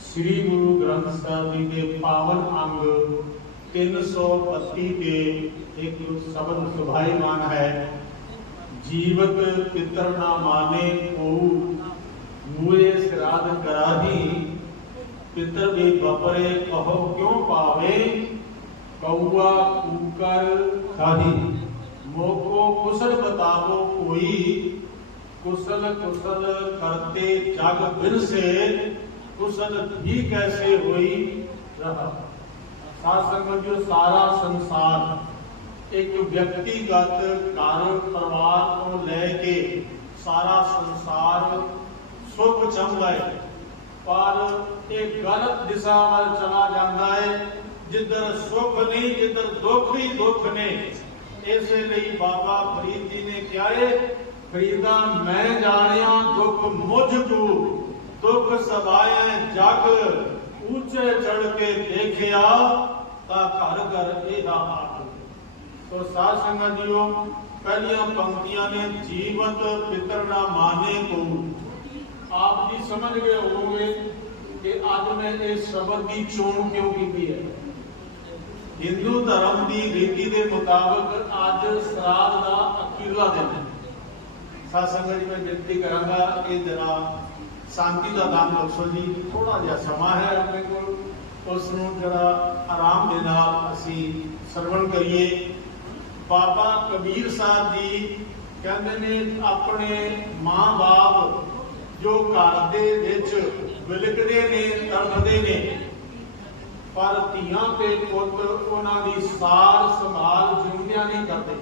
ਸ੍ਰੀ ਗੁਰੂ ਗ੍ਰੰਥ ਸਾਹਿਬ ਜੀ ਦੇ ਪਾਵਨ ਅੰਗ 332 ਦੇ ਇੱਕ ਸ਼ਬਦ ਸੁਭਾਈਮਾਨ ਹੈ। ਜੀਵਤ ਪਿਤਰ ਨਾ ਮਾਨੇ ਕੋ ਮੂਏ ਸਰਾਧ ਕਰਾਹੀ ਪਿਤਰ ਵੀ ਬਪਰੇ ਕਹੋ ਕਿਉ ਪਾਵੇ? ਕਉਆ ਕੂਕਰ ਖਾਹੀ। ਮੋਕੋ ਕੁਸਲ ਬਤਾਵੋ ਕੋਈ, ਕੁਸਲ ਕੁਸਲ ਕਰਤੇ ਜਗ ਬਿਰਸੇ ਕੁਸਲ ਵੀ ਕੈਸੇ ਹੋਈ? ਰਹਾ। ਸਾਧ ਸੰਗਤ ਜੋ ਸਾਰਾ ਸੰਸਾਰ ਇੱਕ ਵਿਅਕਤੀਗਤ ਘਰ ਪਰਿਵਾਰ ਤੋਂ ਲੈ ਕੇ ਸਾਰਾ ਸੰਸਾਰ ਸੁਖ ਚਾਹੁੰਦਾ ਹੈ। ਪਰ ਇਹ ਗਲਤ ਦਿਸ਼ਾ ਵੱਲ ਚਲਾ ਜਾਂਦਾ ਹੈ। ਜਿੱਧਰ ਸੁਖ ਨਹੀਂ, ਜਿੱਧਰ ਦੁੱਖ ਹੀ ਦੁੱਖ ਨੇ, ਇਸੇ ਲਈ ਬਾਬਾ ਫਰੀਦ ਜੀ ਨੇ ਕਿਹਾ ਏ, ਫਰੀਦਾ, ਮੈਂ ਜਾਣਿਆ ਦੁੱਖ ਮੁਝ ਕੋ ਦੁੱਖ ਸਬਾਇਆ ਜਗ ਉੱਚੇ ਚੜ ਕੇ ਦੇਖਿਆ ਤਾਂ ਘਰ ਘਰ ਇਹ ਹਾਲ ਤੋ ਸਾਧ ਸੰਗਤ ਜੀਓ, ਪਹਿਲੀਆਂ ਪੰਕਤੀਆਂ ਨੇ ਜੀਵਤ ਪਿਤਰ ਨਾ ਮਾਨੇ ਕੋ। ਆਪ ਜੀ ਸਮਝ ਗਏ ਹੋਵੋਗੇ ਕਿ ਅੱਜ ਮੈਂ ਇਸ ਸ਼ਬਦ ਦੀ ਚੋਣ ਕਿਉਂ ਕੀਤੀ ਹੈ? ਹਿੰਦੂ ਧਰਮ ਦੀ ਰੀਤੀ ਦੇ ਮੁਤਾਬਕ ਅੱਜ ਸਰਾਧ ਦਾ ਅਕੀਲਾ ਦਿਨ ਹੈ। ਸਾਧ ਸੰਗਤ ਜੀ, ਮੈਂ ਬੇਨਤੀ ਕਰਾਂਗਾ ਇਹ ਜਰਾ ਸ਼ਾਂਤੀ ਦਾ ਦਾਨ ਬਖਸ਼ੋ ਜੀ ਥੋੜਾ ਜਿਹਾ ਸਮਾਂ ਹੈ ਆਪਣੇ ਕੋਲ। ਉਸ ਨੂੰ ਜਰਾ ਆਰਾਮ ਦੇ ਨਾਲ ਅਸੀਂ ਸਰਵਣ ਕਰੀਏ। ਬਾਬਾ ਕਬੀਰ ਸਾਹਿਬ ਜੀ ਕਹਿੰਦੇ ਨੇ, ਆਪਣੇ ਮਾਂ-ਬਾਪ ਜੋ ਘਰ ਦੇ ਵਿੱਚ ਵਿਲਕਦੇ ਨੇ, ਤੜਫਦੇ ਨੇ, ਪਰ ਧੀਆਂ ਤੇ ਪੁੱਤ ਉਹਨਾਂ ਦੀ ਸਾਰ ਸੰਭਾਲ ਜਿਉਂਦਿਆਂ ਨਹੀਂ ਕਰਦੇ।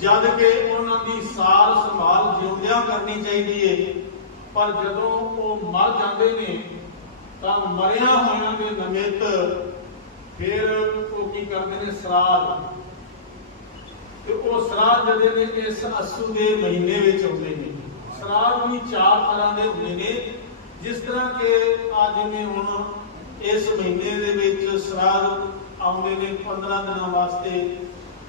ਜਦ ਕਿ ਉਹਨਾਂ ਦੀ ਸਾਰ ਸੰਭਾਲ ਜਿਉਂਦਿਆਂ ਕਰਨੀ ਚਾਹੀਦੀ ਏ। ਪਰ ਜਦੋਂ ਉਹ ਮਰ ਜਾਂਦੇ ਨੇ, ਤਾਂ ਮਰਿਆ ਹੋਇਆਂ ਦੇ ਨਿਮਿਤ ਫਿਰ ਉਹ ਕੀ ਕਰਦੇ ਨੇ? ਸਰਾਧ। ਤੇ ਉਹ ਸਰਾਧ ਜਿਹੜੇ ਨੇ, ਇਸ ਅਸੂ ਦੇ ਮਹੀਨੇ ਵਿੱਚ ਆਉਂਦੇ ਨੇ। ਸਰਾਧ ਵੀ ਚਾਰ ਤਰ੍ਹਾਂ ਦੇ ਹੁੰਦੇ ਨੇ। ਜਿਸ ਤਰ੍ਹਾਂ ਕਿ ਆ ਜਿਵੇਂ ਹੁਣ ਇਸ ਮਹੀਨੇ ਦੇ ਵਿੱਚ ਸਰਾਧ ਆਉਂਦੇ ਨੇ 15 ਦਿਨਾਂ ਵਾਸਤੇ।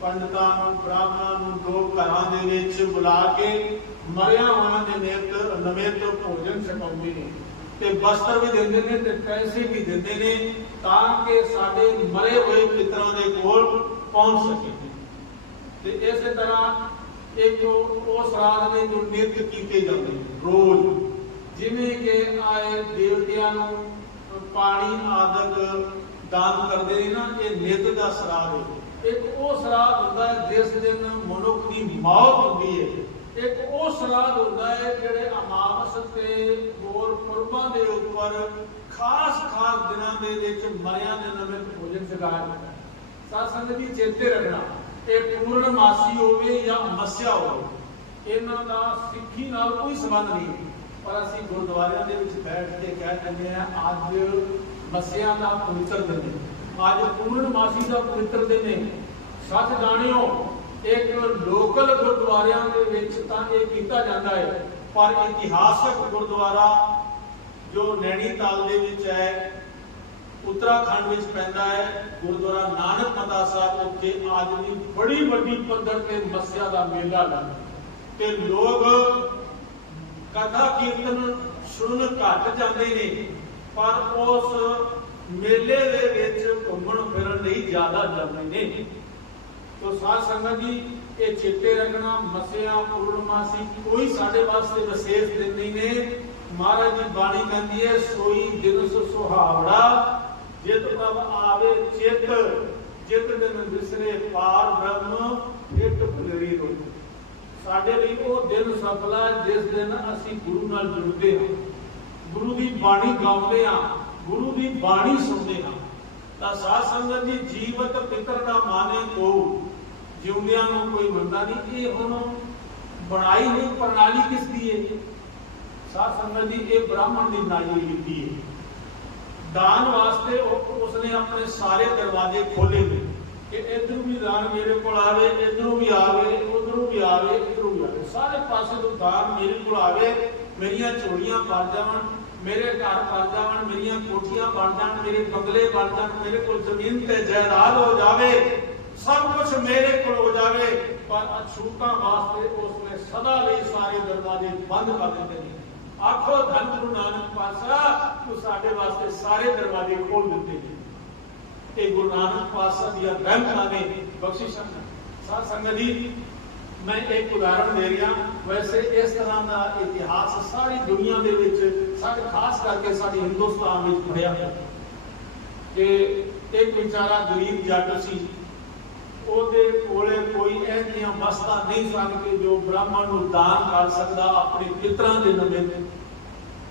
ਪੰਡਤਾਂ ਨੂੰ, ਬ੍ਰਾਹਮਣਾਂ ਨੂੰ, ਦੋ ਘਰਾਂ ਦੇ ਵਿੱਚ ਬੁਲਾ ਕੇ ਮਰਿਆ ਹੋਇਆਂ ਦੇ ਨਿਮਿਤ ਨਿਮਿਤ ਭੋਜਨ ਛਕਾਉਂਦੇ ਨੇ। ਤੇ ਬਸਤਰ ਵੀ ਦਿੰਦੇ ਨੇ ਤੇ ਪੈਸੇ ਵੀ ਦਿੰਦੇ ਨੇ ਤਾਂ ਕਿ ਸਾਡੇ ਮਰੇ ਹੋਏ ਪਿਤਰਾਂ ਦੇ ਕੋਲ ਪਹੁੰਚ ਸਕੇ। ਤੇ ਇਸੇ ਤਰ੍ਹਾਂ ਇੱਕ ਉਹ ਸਰਾਧ ਨੇ ਜੋ ਨਿਤ ਕੀਤੇ ਜਾਂਦੇ ਨੇ, ਰੋਜ਼। ਜਿਵੇਂ ਕਿ ਆਏ ਦੇਵਤਿਆਂ ਨੂੰ ਪਾਣੀ ਆਦਿਕ ਦਾਨ ਕਰਦੇ ਨੇ ਨਾ, ਇਹ ਨਿਤ ਦਾ ਸਰਾਧ ਹੈ। ਇੱਕ ਉਹ ਸਰਾਧ ਹੁੰਦਾ ਹੈ, ਜਿਸ ਦਿਨ ਮਨੁੱਖ ਦੀ ਮੌਤ ਹੁੰਦੀ ਹੈ। ਇੱਕ ਉਹ ਸਰਾਧ ਹੁੰਦਾ ਹੈ, ਜਿਹੜੇ ਅਮਾਵਸ ਤੇ ਹੋਰ ਪੁਰਬਾਂ ਦੇ ਉੱਪਰ ਖਾਸ ਖਾਸ ਦਿਨਾਂ ਦੇ ਵਿੱਚ ਮਰਿਆਂ ਦੇ ਨਿਮਿਤ ਭੋਜਨ ਛਕਾਇਆ ਜਾਂਦਾ ਹੈ ਸਾਧ ਸੰਗਤ ਜੀ, ਚੇਤੇ ਰੱਖਣਾ, ਇਹ ਪੂਰਨਮਾਸੀ ਹੋਵੇ ਜਾਂ ਮੱਸਿਆ ਹੋਵੇ, ਇਹਨਾਂ ਦਾ ਸਿੱਖੀ ਨਾਲ ਕੋਈ ਸੰਬੰਧ ਨਹੀਂ। ਪਰ ਅਸੀਂ ਗੁਰਦੁਆਰਿਆਂ ਦੇ ਵਿੱਚ ਬੈਠ ਕੇ ਕਹਿ ਦਿੰਦੇ ਆ ਅੱਜ ਮੱਸਿਆ ਦਾ ਪਵਿੱਤਰ ਦਿਨ ਹੈ। ਅੱਜ ਪੂਰਨਮਾਸੀ ਦਾ ਪਵਿੱਤਰ ਦਿਨ ਹੈ। ਸੱਚ ਜਾਣਿਓ, ਇੱਕ ਲੋਕਲ ਗੁਰਦੁਆਰਿਆਂ ਦੇ ਵਿੱਚ ਤਾਂ ਇਹ ਕੀਤਾ ਜਾਂਦਾ ਹੈ, ਪਰ ਇਤਿਹਾਸਕ ਗੁਰਦੁਆਰਾ ਜੋ ਨੈਣੀਤਾਲ ਦੇ ਵਿੱਚ ਹੈ, ਉੱਤਰਾਖੰਡ ਵਿੱਚ ਪੈਂਦਾ ਹੈ, ਗੁਰਦੁਆਰਾ ਨਾਨਕ ਮਤਾ ਸਾਹਿਬ ਉੱਤੇ ਅੱਜ ਵੀ ਬੜੀ ਵੱਡੀ ਪੱਧਰ ਤੇ ਮੱਸਿਆ ਦਾ ਮੇਲਾ ਲੱਗਦਾ ਤੇ ਲੋਕ ਕਥਾ ਕੀਰਤਨ ਸੁਣਨ ਘੱਟ ਜਾਂਦੇ ਨੇ, ਪਰ ਉਸ ਮੇਲੇ ਦੇ ਵਿੱਚ ਘੁੰਮਣ ਫਿਰਨ ਲਈ ਜ਼ਿਆਦਾ ਜਾਂਦੇ ਨੇ। ਤੋ ਸਾਧ ਸੰਗਤ ਜੀ, ਇਹ ਚੇਤੇ ਰੱਖਣਾ ਮਸਿਆ, ਪੂਰਨਮਾਸੀ ਕੋਈ ਸਾਡੇ ਵਾਸਤੇ ਵਿਸ਼ੇਸ਼ ਦਿਨ ਨਹੀਂ ਨੇ। ਮਹਾਰਾਜ ਦੀ ਬਾਣੀ ਕਹਿੰਦੀ ਹੈ, ਸੋਈ ਦਿਨ ਸੁਹਾਵੜਾ ਜਿਤ ਪ੍ਰਭ ਆਵੇ ਚਿਤ, ਜਿਤ ਦਿਨ ਵਿਸਰੇ ਪਾਰ ਬ੍ਰਹਮ ਇਕ ਪੁਲਰੀ ਰੋ ਸਾਡੇ ਲਈ ਉਹ ਦਿਨ ਸਫਲਾ, ਜਿਸ ਦਿਨ ਅਸੀਂ ਗੁਰੂ ਨਾਲ ਜੁੜਦੇ ਹਾਂ। ਗੁਰੂ ਦੀ ਬਾਣੀ ਗਾਉਂਦੇ ਹਾਂ। ਗੁਰੂ ਦੀ ਬਾਣੀ ਸੁਣਦੇ ਹਾਂ, ਤਾਂ ਸਾਧ ਸੰਗਤ ਜੀ ਜੀਵਤ ਪਿਤਰ ਦਾ ਮਾਨੇ ਕੋ ਜਿਉਂਦਿਆਂ ਨੂੰ ਕੋਈ ਮੰਨਦਾ ਨਹੀਂ, ਇਹ ਹੁਣ ਬਣਾਈ ਹੋਈ ਪ੍ਰਣਾਲੀ ਕਿਸ ਦੀ ਹੈ ਸਾਧ ਸੰਗਤ ਜੀ ਇਹ ਬ੍ਰਾਹਮਣ ਦੀ ਬਣਾਈ ਹੋਈ ਰੀਤੀ ਹੈ ਦਾਨ ਵਾਸਤੇ ਉਸਨੇ ਆਪਣੇ ਸਾਰੇ ਦਰਵਾਜ਼ੇ ਖੋਲੇ ਨੇ ਕਿ ਇਧਰੋਂ ਵੀ ਦਾਨ ਮੇਰੇ ਕੋਲ ਆਵੇ, ਇਧਰੋਂ ਵੀ ਆਵੇ, ਉਧਰੋਂ ਵੀ ਆਵੇ, ਇਧਰੋਂ ਵੀ ਆਵੇ। ਸਾਰੇ ਪਾਸੇ ਤੋਂ ਦਾਨ ਮੇਰੇ ਕੋਲ ਆਵੇ, ਮੇਰੀਆਂ ਚੋਰੀਆਂ ਭਰ ਜਾਵਣ ਮੇਰੇ ਘਰ ਭਰ ਜਾਵਣ ਮੇਰੀਆਂ ਕੋਠੀਆਂ ਬਣ ਜਾਣ ਮੇਰੇ ਬੰਗਲੇ ਬਣ ਜਾਣ ਮੇਰੇ ਕੋਲ ਜ਼ਮੀਨ ਤੇ ਜਾਇਦਾਦ ਹੋ ਜਾਵੇ ਸਭ ਕੁਝ ਮੇਰੇ ਕੋਲ ਹੋ ਜਾਵੇ ਪਰ ਅਛੂਤਾਂ ਵਾਸਤੇ ਉਸਨੇ ਸਦਾ ਲਈ ਸਾਰੇ ਦਰਵਾਜ਼ੇ ਬੰਦ ਕਰ ਦਿੱਤੇ ਨੇ ਆਖੋ ਧੰਨ ਗੁਰੂ ਨਾਨਕ ਪਾਤਸ਼ਾਹ ਸਾਰੇ ਦਰਵਾਜ਼ੇ ਖੋਲ ਦਿੱਤੇ ਨੇ ਇਹ ਗੁਰੂ ਨਾਨਕ ਪਾਤਸ਼ਾਹ ਦੀਆਂ ਰਹਿਮਤਾਂ ਨੇ ਬਖਸ਼ਿਸ਼ਾਂ ਨੇ ਸਾਧ ਸੰਗਤ ਜੀ ਮੈਂ ਇੱਕ ਉਦਾਹਰਣ ਦੇ ਰਿਹਾ। ਵੈਸੇ ਇਸ ਤਰ੍ਹਾਂ ਦਾ ਇਤਿਹਾਸ ਸਾਰੀ ਦੁਨੀਆ ਦੇ ਵਿੱਚ, ਸਾਡੇ ਖਾਸ ਕਰਕੇ ਸਾਡੇ ਹਿੰਦੁਸਤਾਨ ਵਿੱਚ ਪੜਿਆ ਹੈ। ਕਿ ਇੱਕ ਵਿਚਾਰਾ ਗਰੀਬ ਜੱਟ ਸੀ। ਉਹਦੇ ਕੋਲੇ ਕੋਈ ਐਸੀਆਂ ਵਸਤਾਂ ਨਹੀਂ ਸਨ ਕਿ ਜੋ ਬ੍ਰਾਹਮਣ ਨੂੰ ਦਾਨ ਕਰ ਸਕਦਾ ਆਪਣੇ ਪਿਤਰਾਂ ਦੇ ਨਵੇਂ।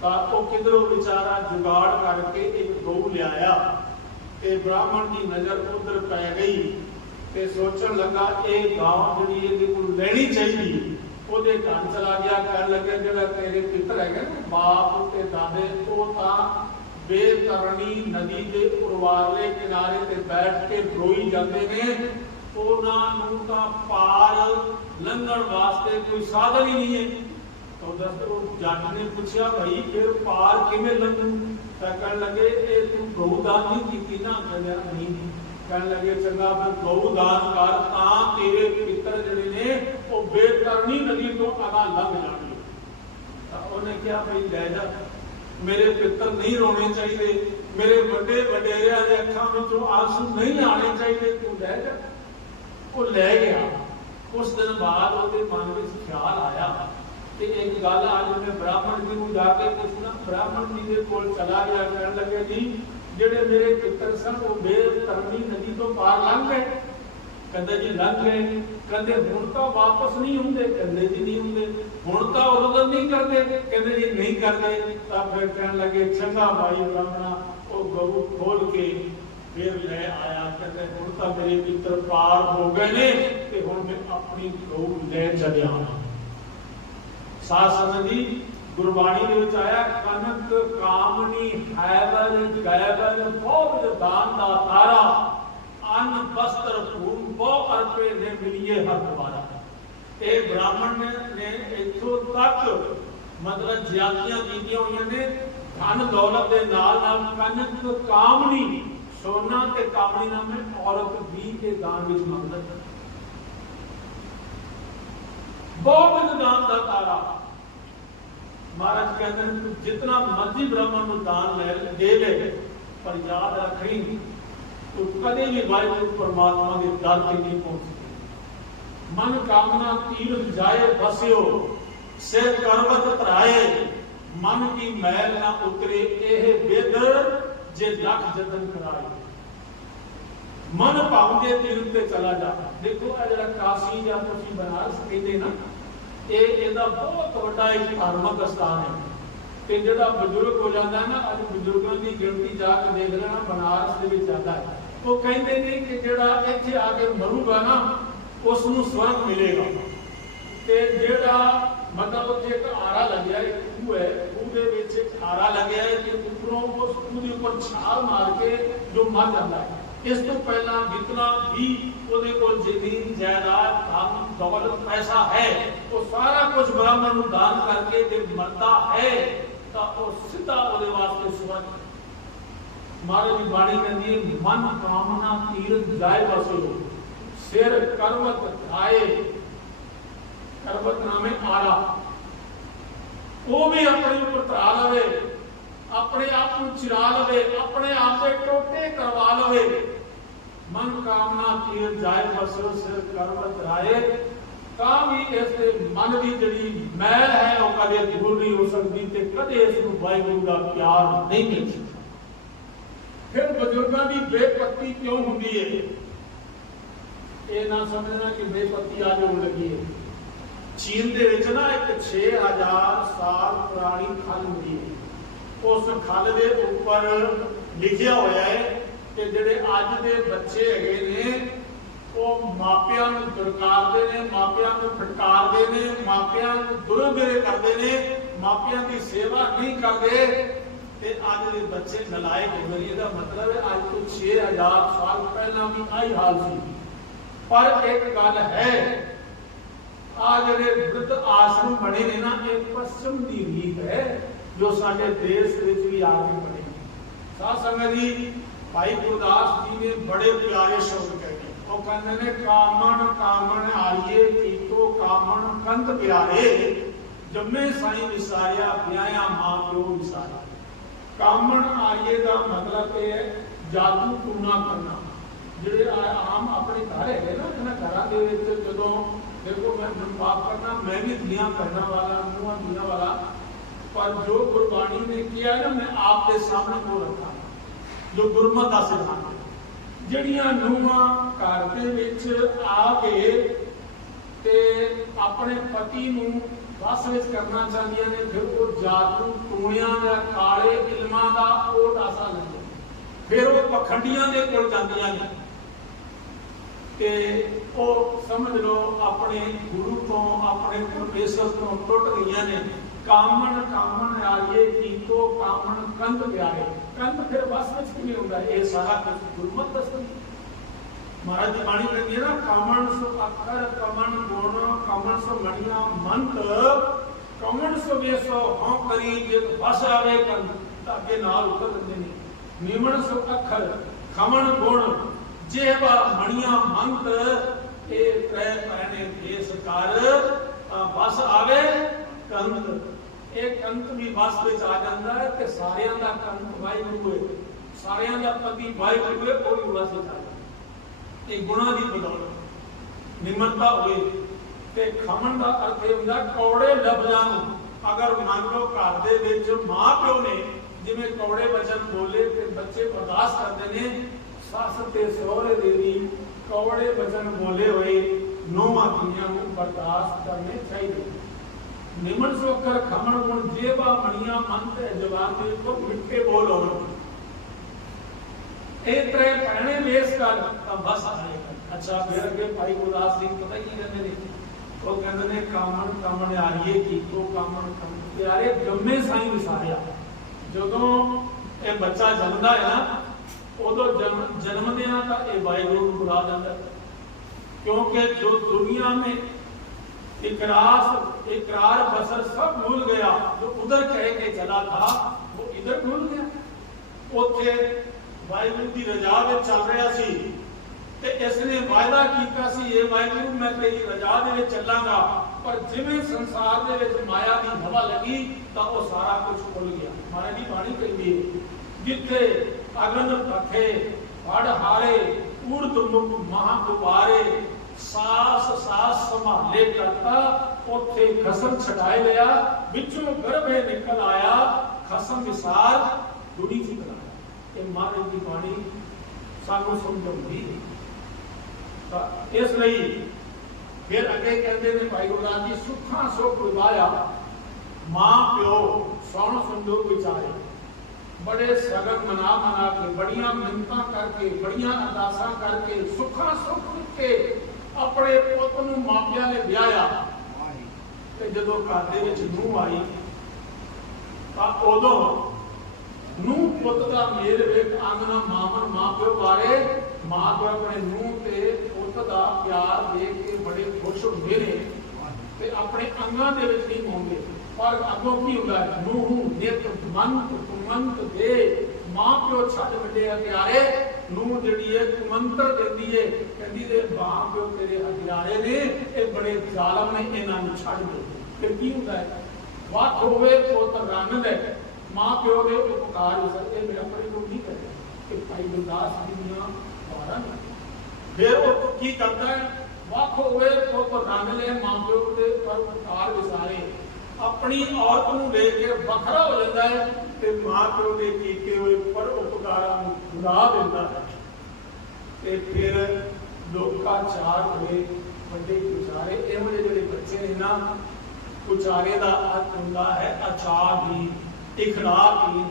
ਤਾਂ ਉਹ ਕਿਧਰੋਂ ਵਿਚਾਰਾ ਜੁਗਾੜ ਕਰਕੇ ਇੱਕ ਗਊ ਲਿਆਇਆ ਤੇ ਬ੍ਰਾਹਮਣ ਦੀ ਨਜ਼ਰ ਉਧਰ ਪੈ ਗਈ। ਤੇ ਸੋਚਣ ਲੱਗਾ ਇਹ ਗਾਂ ਜਿਹੜੀ ਇਹਦੇ ਕੋਲ ਲੈਣੀ ਚਾਹੀਦੀ ਉਹਦੇ ਘਰ ਚਲਾ ਗਿਆ, ਕਹਿਣ ਲੱਗਾ ਜਿਹੜਾ ਤੇਰੇ ਪਿੱਤਰ ਹੈਗੇ ਨਾ, ਬਾਪ ਤੇ ਦਾਦੇ, ਉਹ ਤਾਂ ਬੇਤਰਣੀ ਨਦੀ ਦੇ ਉਰਵਾਰਲੇ ਕਿਨਾਰੇ ਤੇ ਬੈਠ ਕੇ ਰੋਈ ਜਾਂਦੇ ਨੇ। ਉਹਨਾਂ ਨੂੰ ਤਾਂ ਪਾਰ ਲੰਘਣ ਵਾਸਤੇ ਕੋਈ ਸਾਧਨ ਹੀ ਨਹੀਂ ਹੈ। ਤਾਂ ਦੱਸ ਉਹ ਜੱਟ ਨੇ ਪੁੱਛਿਆ, ਭਾਈ, ਫਿਰ ਪਾਰ ਕਿਵੇਂ ਲੰਘੂ? ਤਾਂ ਕਹਿਣ ਲੱਗੇ, ਇਹ ਤੂੰ ਗਊ ਦਾਨ ਨਹੀਂ ਕੀਤੀ ਨਾ ਕਹਿੰਦਾ ਨਹੀਂ। ਨਹੀਂ ਕਹਿਣ ਲੱਗੇ, ਚੰਗਾ ਫਿਰ ਗਊ ਦਾਨ ਕਰ, ਤਾਂ ਤੇਰੇ ਪਿੱਤਰ ਜਿਹੜੇ ਨੇ, ਉਹ ਬੇਤਰਨੀ ਨਦੀ ਤੋਂ ਅਗਾ ਲੰਘ ਜਾਣਗੇ। ਤਾਂ ਉਹਨੇ ਕਿਹਾ, ਭਈ ਲੈ ਜਾ, ਮੇਰੇ ਪਿੱਤਰ ਨਹੀਂ ਰੋਣੇ ਚਾਹੀਦੇ, ਮੇਰੇ ਵੱਡੇ ਵਡੇਰਿਆਂ ਦੇ ਅੱਖਾਂ ਵਿੱਚੋਂ ਆਂਸੂ ਨਹੀਂ ਆਣੇ ਚਾਹੀਦੇ, ਤੂੰ ਲੈ ਜਾ। ਉਹ ਲੈ ਗਿਆ। ਉਸ ਦਿਨ ਬਾਅਦ ਉਹਦੇ ਮਨ ਵਿੱਚ ਖਿਆਲ ਆਇਆ ਕਿ ਇੱਕ ਗੱਲ ਅੱਜ ਮੈਂ ਬ੍ਰਾਹਮਣ ਜੀ ਨੂੰ ਜਾ ਕੇ ਪੁੱਛਣਾ, ਬ੍ਰਾਹਮਣ ਜੀ ਦੇ ਕੋਲ ਚਲਾ ਗਿਆ, ਕਹਿਣ ਲੱਗੇ, ਜੀ ਜਿਹੜੇ ਮੇਰੇ ਪਿੱਤਰ ਸਨ, ਉਹ ਬੇਤਰਨੀ ਨਦੀ ਤੋਂ ਪਾਰ ਲੰਘ ਗਏ। ਕਹਿੰਦੇ ਜੀ ਲੰਘ ਗਏ। ਕਹਿੰਦੇ ਹੁਣ ਤਾਂ ਵਾਪਸ ਨਹੀਂ ਹੁੰਦੇ, ਕਹਿੰਦੇ ਜੀ ਨਹੀਂ ਹੁੰਦੇ। ਹੁਣ ਤਾਂ ਉਦੋਂ ਨਹੀਂ ਕਰਦੇ। ਕਹਿੰਦੇ ਜੀ ਨਹੀਂ ਕਰਦੇ। ਤਾਂ ਫਿਰ ਕਹਿਣ ਲੱਗੇ, ਚੰਗਾ ਭਾਈ ਬ੍ਰਾਹਮਣਾ, ਉਹ ਗਊ ਖੋਲ ਕੇ ਫਿਰ ਲੈ ਆਇਆ। ਕਹਿੰਦੇ ਹੁਣ ਤਾਂ ਮੇਰੇ ਪਿੱਤਰ ਪਾਰ ਹੋ ਗਏ ਨੇ ਤੇ ਹੁਣ ਮੈਂ ਆਪਣੀ ਗਊ ਲੈ ਚੱਲਿਆ ਸਾਧ ਸੰਗਤ ਜੀ ਗੁਰਬਾਣੀ ਦੇ ਵਿੱਚ ਆਇਆ, ਕਨਕ ਕਾਮਣੀ ਹੈਵਲ ਗੈਵਲ ਬਹੁਤ ਦਾਨ ਦਾ ਤਾਰਾ, ਅਨ ਵਸਤਰ ਭੂਮ ਬਹੁ ਅਰਪੇ ਨੇ ਮਿਲੀਏ ਹਰ ਦੁਆਰਾ। ਇਹ ਬ੍ਰਾਹਮਣ ਨੇ ਨੇ ਇੱਥੋਂ ਤੱਕ ਮਤਲਬ ਜ਼ਿਆਦਤੀਆਂ ਕੀਤੀਆਂ ਹੋਈਆਂ ਨੇ। ਧਨ ਦੌਲਤ ਦੇ ਨਾਲ ਨਾਲ ਕਨਕ ਕਾਮਣੀ, ਸੋਨਾ ਤੇ ਕਾਮਣੀ ਨਾਮੇ ਔਰਤ ਵੀ ਇਹ ਦਾਨ ਵਿੱਚ ਮੰਗਦਾ ਹੈ ਬਹੁਤ ਦਾਨ ਦਾ ਤਾਰਾ। ਮਹਾਰਾਜ ਕਹਿੰਦੇ ਨੇ ਤੂੰ ਜਿਤਨਾ ਮਰਜ਼ੀ ਬ੍ਰਾਹਮਣ ਨੂੰ ਦਾਨ ਲੈ ਦੇ ਲੈ ਪਰ ਯਾਦ ਰੱਖੀ ਤੂੰ ਕਦੇ ਵੀ ਵਾਹਿਗੁਰੂ ਪਰਮਾਤਮਾ ਦੇ ਦਰ ਤੇ ਨਹੀਂ ਪਹੁੰਚ ਸਕਦਾ ਮਨ ਕਾਮਨਾ ਤੀਰਥ ਜਾਏ ਬਸਿਓ ਸਿਰ ਕਰਵਤ ਧਰਾਏ ਮਨ ਕੀ ਮੈਲ ਨਾ ਉਤਰੇ ਇਹ ਵਿਦ ਜੇ ਲੱਖ ਜਤਨ ਕਰਾਏ ਮਨ ਭਾਉਂਦੇ ਤੀਰਥ ਤੇ ਚਲਾ ਜਾ ਦੇਖੋ ਇਹ ਜਿਹੜਾ ਕਾਸ਼ੀ ਜਾਂ ਤੁਸੀਂ ਬਨਾਰਸ ਕਹਿੰਦੇ ਨਾ ਇਹ ਇਹਦਾ ਬਹੁਤ ਵੱਡਾ ਇੱਕ ਧਾਰਮਿਕ ਸਥਾਨ ਹੈ। ਤੇ ਜਿਹੜਾ ਬਜ਼ੁਰਗ ਹੋ ਜਾਂਦਾ ਨਾ, ਅੱਜ ਬਜ਼ੁਰਗਾਂ ਦੀ ਗਿਣਤੀ ਜਾ ਕੇ ਦੇਖ ਲੈਣਾ, ਬਨਾਰਸ ਦੇ ਵਿੱਚ ਜਾਂਦਾ ਹੈ। ਉਹ ਕਹਿੰਦੇ ਨੇ ਕਿ ਜਿਹੜਾ ਇੱਥੇ ਆ ਕੇ ਮਰੂਗਾ ਨਾ ਉਸ ਨੂੰ ਸਵਰਗ ਮਿਲੇਗਾ। ਤੇ ਜਿਹੜਾ ਮਤਲਬ ਉੱਥੇ ਇੱਕ ਆਰਾ ਲੱਗਿਆ ਹੈ ਖੂਹ ਹੈ, ਖੂਹ ਦੇ ਵਿੱਚ ਇੱਕ ਆਰਾ ਲੱਗਿਆ ਹੈ ਕਿ ਉੱਪਰੋਂ ਉਸ ਖੂਹ ਦੇ ਉੱਪਰ ਛਾਲ ਮਾਰ ਕੇ ਜੋ ਮਰ ਜਾਂਦਾ ਹੈ। ਇਸ ਤੋਂ ਪਹਿਲਾਂ ਜਿਤਨਾ ਵੀ ਉਹਦੇ ਕੋਲ ਜ਼ਮੀਨ, ਜਾਇਦਾਦ, ਧਨ, ਦੌਲਤ, ਪੈਸਾ ਹੈ, ਉਹ ਸਾਰਾ ਕੁਝ ਬ੍ਰਾਹਮਣ ਨੂੰ ਦਾਨ ਕਰਕੇ ਜੇ ਮਰਦਾ ਹੈ, ਤਾਂ ਉਹ ਸਿੱਧਾ ਉਹਦੇ ਵਾਸਤੇ ਸਵਰਗ ਮਹਾਰਾਜ ਦੀ ਬਾਣੀ ਕਹਿੰਦੀ ਹੈ, ਮਨ ਕਾਮਨਾ ਤੀਰਥ ਜਾਏ ਬਸੋ ਸਿਰ ਕਰਵਤ ਆਏ ਕਰਵਤ ਨਾਮੇ ਆਰਾ। ਉਹ ਵੀ ਆਪਣੇ ਉੱਪਰ ਧਰਾ ਲਵੇ। ਆਪਣੇ ਆਪ ਨੂੰ ਚਿਰਾ ਲਵੇ, ਆਪਣੇ ਆਪ ਦੇ ਟੋਟੇ ਕਰਵਾ ਲਵੇ। ਮਨ ਕਾਮਨਾ ਤੀਰ ਜਾਏ ਬਸੋ ਸਿਰ ਕਰਵਤ ਰਾਏ ਤਾਂ ਵੀ ਇਸ ਦੇ ਮਨ ਦੀ ਜਿਹੜੀ ਮੈਲ ਹੈ, ਉਹ ਕਦੇ ਦੂਰ ਨਹੀਂ ਹੋ ਸਕਦੀ ਤੇ ਕਦੇ ਇਸ ਨੂੰ ਵਾਹਿਗੁਰੂ ਦਾ ਪਿਆਰ ਨਹੀਂ ਮਿਲ ਸਕਦਾ। ਫਿਰ ਬਜ਼ੁਰਗਾਂ ਦੀ ਬੇਪੱਤੀ ਕਿਉਂ ਹੁੰਦੀ ਹੈ ਇਹ ਨਾ ਸਮਝਣਾ ਕਿ ਬੇਪੱਤੀ ਆ ਜਾਣ ਲੱਗੀ ਹੈ ਚੀਨ ਦੇ ਵਿੱਚ ਨਾ ਇੱਕ 6000 ਸਾਲ ਪੁਰਾਣੀ ਖਲ ਹੁੰਦੀ ਹੈ ਉਸ ਖਲ ਦੇ ਉੱਪਰ ਲਿਖਿਆ ਹੋਇਆ ਹੈ ਕਿ ਜਿਹੜੇ ਅੱਜ ਦੇ ਬੱਚੇ ਹੈਗੇ ਨੇ, ਉਹ ਮਾਪਿਆਂ ਨੂੰ ਦੁਰਕਾਰਦੇ ਨੇ, ਮਾਪਿਆਂ ਨੂੰ ਫਟਕਾਰਦੇ ਨੇ, ਮਾਪਿਆਂ ਨੂੰ ਦੁਰਬੇਰੇ ਕਰਦੇ ਨੇ, ਮਾਪਿਆਂ ਦੀ ਸੇਵਾ ਨਹੀਂ ਕਰਦੇ ਤੇ ਅੱਜ ਦੇ ਬੱਚੇ ਨਲਾਇਕ ਹੋ ਗਏ ਇਹਦਾ ਮਤਲਬ ਹੈ ਅੱਜ ਤੋਂ 6000 ਸਾਲ ਪਹਿਲਾਂ ਵੀ ਆਈ ਹਾਲ ਸੀ। ਪਰ ਇੱਕ ਗੱਲ ਹੈ ਆ ਜਿਹੜੇ ਬੁੱਧ ਆਸ਼ਰਮ ਬਣੇ ਨੇ ਨਾ, ਇਹ ਪশ্চিਮ ਦੀ ਰੀਤ ਹੈ। ਜੋ ਸਾਡੇ ਦੇਸ਼ ਵਿੱਚ ਵੀ ਆ ਕੇ ਬਣੇ। ਸਾਧ ਸੰਗਤ ਜੀ, ਭਾਈ ਗੁਰਦਾਸ ਜੀ ਨੇ ਬੜੇ ਪਿਆਰੇ ਸ਼ਬਦ ਕਹੇ ਉਹ ਕਹਿੰਦੇ ਨੇ, ਕਾਮਣ ਕਾਮਣ ਆਈਏ ਕੀਤੋ, ਕਾਮਣ ਕੰਤ ਪਿਆਰੇ। ਜੰਮੇ ਸਾਈ ਵਿਸਾਰਿਆ ਵਿਆਇਆ ਮਾਂ ਪਿਓ ਵਿਸਾਰਿਆ। ਕਾਮਣ ਆਰੀਏ ਦਾ ਮਤਲਬ ਇਹ ਹੈ, ਜਾਦੂ ਟੂਣਾ ਕਰਨਾ। ਜਿਹੜੇ ਆਮ ਆਪਣੇ ਘਰ ਹੈਗੇ ਨਾ, ਇਹਨਾਂ ਘਰਾਂ ਦੇ ਵਿੱਚ ਜਦੋਂ ਦੇਖੋ ਮੈਂ ਹੁਣ ਕਰਨਾ, ਮੈਂ ਵੀ ਧੀਆਂ ਕਰਨਾ ਵਾਲਾ ਮੂੰਹਾਂ ਧੀਆਂ ਵਾਲਾ ਪਰ ਜੋ ਗੁਰਬਾਣੀ ਨੇ ਕਿਹਾ ਹੈ ਨਾ, ਮੈਂ ਆਪ ਦੇ ਸਾਹਮਣੇ ਉਹ ਰੱਖਾਂ। ਜੋ ਗੁਰਮਤਿ ਦਾ ਸਿਧਾਂਤ ਜਿਹੜੀਆਂ ਨੂੰਹਾਂ ਘਰ ਦੇ ਵਿੱਚ ਆ ਕੇ ਤੇ ਆਪਣੇ ਪਤੀ ਨੂੰ ਵਸ ਵਿੱਚ ਕਰਨਾ ਚਾਹੁੰਦੀਆਂ ਨੇ, ਫਿਰ ਉਹ ਜਾਦੂ ਟੂਣਿਆਂ ਦਾ, ਕਾਲੇ ਇਲਮਾਂ ਦਾ ਉਹ ਦਾਸਾ ਲੈਂਦੇ ਫਿਰ ਉਹ ਪਖੰਡੀਆਂ ਦੇ ਕੋਲ ਜਾਂਦੀਆਂ ਨੇ। ਤੇ ਉਹ ਸਮਝ ਲਓ ਆਪਣੇ ਗੁਰੂ ਤੋਂ, ਆਪਣੇ ਪਰਮੇਸ਼ਰ ਤੋਂ ਟੁੱਟ ਗਈਆਂ ਨੇ। ਕਾਮਣ ਕਾਮਣ ਆਏ ਕੀਤੋ ਕਾਮਣ ਕੰਧ ਪਿਆਰੇ ਕੰਧ ਫਿਰ ਵਸ ਵਿੱਚ ਕਿਵੇਂ ਹੁੰਦਾ? ਇਹ ਸਾਰਾ ਕੁਝ ਗੁਰਮਤਿ ਦੱਸਦੀ ਮਹਾਰਾਜ ਦੀ ਬਾਣੀ ਕਹਿੰਦੀ ਹੈ ਨਾ, ਕਾਮਣ ਸੋ ਅੱਖਰ, ਕਮਣ ਗੁਣ, ਕਮਣ ਸੋ ਮਣੀਆਂ, ਮੰਤ, ਕਮਣ ਸੋ ਵੇਸੋ ਹਉ ਕਰੀ, ਜਿਤ ਵਸ ਆਵੇ ਕੰਧ। ਤਾਂ ਨਾਲ ਉਤਰ ਦਿੰਦੇ ਨੇ। ਨਿਮਣ ਸੋ ਅੱਖਰ ਖਮਣ ਗੁਣ ਜਿਹਵਾ ਮਣੀਆਂ ਮੰਤ ਇਹ ਤ੍ਰੈ ਪੈਣੇ ਦੇਸ ਕਰ ਤਾਂ ਆਵੇ ਕੰਤ। ਇਹ ਕੰਤ ਵੀ ਵਸ ਵਿੱਚ ਆ ਜਾਂਦਾ ਹੈ ਤੇ ਸਾਰਿਆਂ ਦਾ ਕੰਤ ਵਾਹਿਗੁਰੂ ਹੈ। ਸਾਰਿਆਂ ਦਾ ਪਤੀ ਵਾਹਿਗੁਰੂ ਹੈ, ਉਹ ਵੀ ਵਸ ਵਿੱਚ ਆ ਜਾਂਦਾ ਇਹ ਗੁਣਾ ਦੀ ਬਦੌਲਤ ਨਿਮਰਤਾ ਹੋਵੇ ਤੇ ਖਮਣ ਦਾ ਅਰਥ ਇਹ ਹੁੰਦਾ, ਕੌੜੇ ਲਫ਼ਜ਼ਾਂ ਨੂੰ। ਅਗਰ ਮੰਨ ਲਓ ਘਰ ਦੇ ਵਿੱਚ ਮਾਂ ਪਿਓ ਨੇ ਜਿਵੇਂ ਕੌੜੇ ਵਚਨ ਬੋਲੇ ਤੇ ਬੱਚੇ ਬਰਦਾਸ਼ਤ ਕਰਦੇ ਨੇ ਸੱਸ ਤੇ ਸਹੁਰੇ ਦੇ ਵੀ ਕੌੜੇ ਵਚਨ ਬੋਲੇ ਹੋਏ ਨੋਹਾਂ ਧੀਆਂ ਨੂੰ ਬਰਦਾਸ਼ਤ ਕਰਨੇ ਚਾਹੀਦੇ। ਨਿਮਨ ਸੋਕਰ ਖਮਣ ਗੁਣ ਜੇਵਾ ਮਣੀਆਂ ਮਨ ਤੇ ਜਵਾਨ ਦੇ ਕੋ ਮਿੱਠੇ ਬੋਲ ਹੋਣ। ਇਹ ਤਰੇ ਪਹਿਣੇ ਵੇਸ ਕਰ, ਤਾਂ ਬਸ ਆਏਗਾ ਅੱਛਾ, ਫਿਰ ਅੱਗੇ ਭਾਈ ਗੁਰਦਾਸ ਸਿੰਘ ਪਤਾ ਕੀ ਕਹਿੰਦੇ ਨੇ? ਉਹ ਕਹਿੰਦੇ ਨੇ, ਕਾਮਣ ਕਾਮਣ ਆਰੀਏ ਕੀਤੋ ਕਾਮਣ ਕੰਮ ਪਿਆਰੇ ਜੰਮੇ ਸਾਈਂ ਵਿਸਾਰਿਆ। ਜਦੋਂ ਇਹ ਬੱਚਾ ਜੰਮਦਾ ਹੈ ਨਾ ਉਦੋਂ ਜਨਮ ਜਨਮਦਿਆਂ ਤਾਂ ਇਹ ਵਾਹਿਗੁਰੂ ਨੂੰ ਬੁਲਾ ਦਿੰਦਾ ਹੈ। क्योंकि जो दुनिया में इकरार इकरार बसर सब भूल गया जो उधर कह के चला था वो इधर भूल गया ਉੱਥੇ ਵਾਹਿਗੁਰੂ ਦੀ ਰਜ਼ਾ ਵਿੱਚ ਚੱਲ ਰਿਹਾ ਸੀ ਤੇ ਇਸ ਨੇ ਵਾਅਦਾ ਕੀਤਾ ਸੀ ਇਹ ਵਾਹਿਗੁਰੂ ਮੈਂ ਤੇਰੀ ਰਜ਼ਾ ਦੇ ਵਿੱਚ ਚੱਲਾਂਗਾ ਪਰ ਜਿਵੇਂ ਸੰਸਾਰ ਦੇ ਵਿੱਚ ਮਾਇਆ ਦੀ ਹਵਾ ਲੱਗੀ ਤਾਂ ਉਹ ਸਾਰਾ ਕੁਝ ਭੁੱਲ ਗਿਆ ਮਾਇਆ ਦੀ ਬਾਣੀ ਕਹਿੰਦੀ ਹੈ ਜਿੱਥੇ ਅਗਨ ਪਖੇ ਹੜ ਹਾਰੇ ਊਰਦ ਮੁਖ ਮਹਾ ਗੁਬਾਰੇ ਸਾਸ ਸਾਸ ਸੰਭਾਲੇ ਕਰਤਾ ਉੱਥੇ ਖਸਮ ਛਡਾਏ ਲਿਆ ਵਿੱਚੋਂ ਗਰਭੇ ਨਿਕਲ ਆਇਆ ਖਸਮ ਵਿਸਾਰ ਦੁੜੀ ਚ ਕਰਾਇਆ ਇਹ ਮਹਾਰਾਜ ਦੀ ਬਾਣੀ ਸਾਨੂੰ ਸਮਝਾਉਂਦੀ ਹੈ। ਤਾਂ ਇਸ ਲਈ ਫਿਰ ਅੱਗੇ ਕਹਿੰਦੇ ਨੇ ਭਾਈ ਗੁਰਦਾਸ ਜੀ ਸੁੱਖਾਂ ਸੁਖ ਵਿਵਾਇਆ ਮਾਂ ਪਿਓ ਸੌਣ ਸੰਜੋਗ ਵਿਚਾਰੇ ਬੜੇ ਸਗਨ ਮਨਾ ਮਨਾ ਕੇ, ਬੜੀਆਂ ਮਿੰਤਾਂ ਕਰਕੇ, ਬੜੀਆਂ ਅਰਦਾਸਾਂ ਕਰਕੇ, ਸੁੱਖਾਂ ਸੁੱਖ ਕੇ ਆਪਣੇ ਪੁੱਤ ਨੂੰ ਮਾਪਿਆਂ ਨੇ ਵਿਆਹਿਆ। ਤੇ ਜਦੋਂ ਘਰ ਦੇ ਵਿੱਚ ਨੂੰਹ ਆਈ, ਤਾਂ ਉਦੋਂ ਨੂੰਹ ਪੁੱਤ ਦਾ ਮੇਲ ਵੇਖ ਆਂਗਣਾ ਮਾਮਨ ਮਾਪਿਓ ਬਾਰੇ ਮਾਂ ਪਿਓ ਆਪਣੇ ਨੂੰ ਤੇ ਪੁੱਤ ਦਾ ਪਿਆਰ ਦੇਖ ਕੇ ਬੜੇ ਖੁਸ਼ ਹੁੰਦੇ ਨੇ ਤੇ ਆਪਣੇ ਅੰਗਾਂ ਦੇ ਵਿੱਚ ਨਹੀਂ ਪਾਉਂਦੇ ਪਰ ਅੱਗੋਂ ਕੀ ਹੁੰਦਾ ਹੈ? ਨਿਤ ਮੰਤ, ਕੁਮੰਤ ਦੇ ਮਾਂ ਪਿਓ ਛੱਡ ਮਿਲੇ ਹਥਿਆਰੇ ਨੂੰਹ ਜਿਹੜੀ ਹੈ ਕੁਮੰਤਰ ਦਿੰਦੀ ਹੈ ਕਹਿੰਦੀ ਦੇ ਮਾਂ ਪਿਓ ਤੇਰੇ ਹਥਿਆਰੇ ਨੇ, ਇਹ ਬੜੇ ਜ਼ਾਲਮ ਨੇ, ਇਹਨਾਂ ਨੂੰ ਛੱਡ ਦੇ। ਫਿਰ ਕੀ ਹੁੰਦਾ ਹੈ? ਵੱਖ ਹੋਵੇ ਪੁੱਤ ਰੰਨ ਦੇ ਮਾਂ ਪਿਓ ਦੇ ਉਪਕਾਰ ਹੋ ਸਕਦੇ ਮੇਰਾ ਪਰਿਲੋਕ ਨਹੀਂ ਕਰੇ ਕਿ ਭਾਈ ਗੁਰਦਾਸ ਜੀ ਦੀਆਂ ਬਾਰਾਂ ਫਿਰ ਉਹ ਕੀ ਕਰਦਾ ਹੈ? ਵੱਖ ਹੋਵੇ ਪੁੱਤ ਰੰਨ ਲੈ ਮਾਂ ਪਿਓ ਦੇ ਪਰ ਉਪਕਾਰ ਵਿਸਾਰੇ। ਆਪਣੀ ਔਰਤ ਨੂੰ ਲੈ ਕੇ ਵੱਖਰਾ ਹੋ ਜਾਂਦਾ ਹੈ ਤੇ ਮਾਂ ਪਿਓ ਦੇ ਕੀਤੇ ਹੋਏ ਪਰ ਉਪਕਾਰਾਂ ਨੂੰ ਭੁਲਾ ਦਿੰਦਾ ਹੈ। ਤੇ ਫਿਰ ਲੋਕਾਂ ਚਾਰ ਹੋਏ, ਵੱਡੇ ਗੁਜ਼ਾਰੇ, ਇਹੋ ਜਿਹੇ ਜਿਹੜੇ ਬੱਚੇ ਨੇ ਨਾ, ਗੁਜ਼ਾਰੇ ਦਾ ਅਰਥ ਹੁੰਦਾ ਹੈ ਅਚਾਰ ਹੀ, ਇਖਲਾਕ ਹੀ,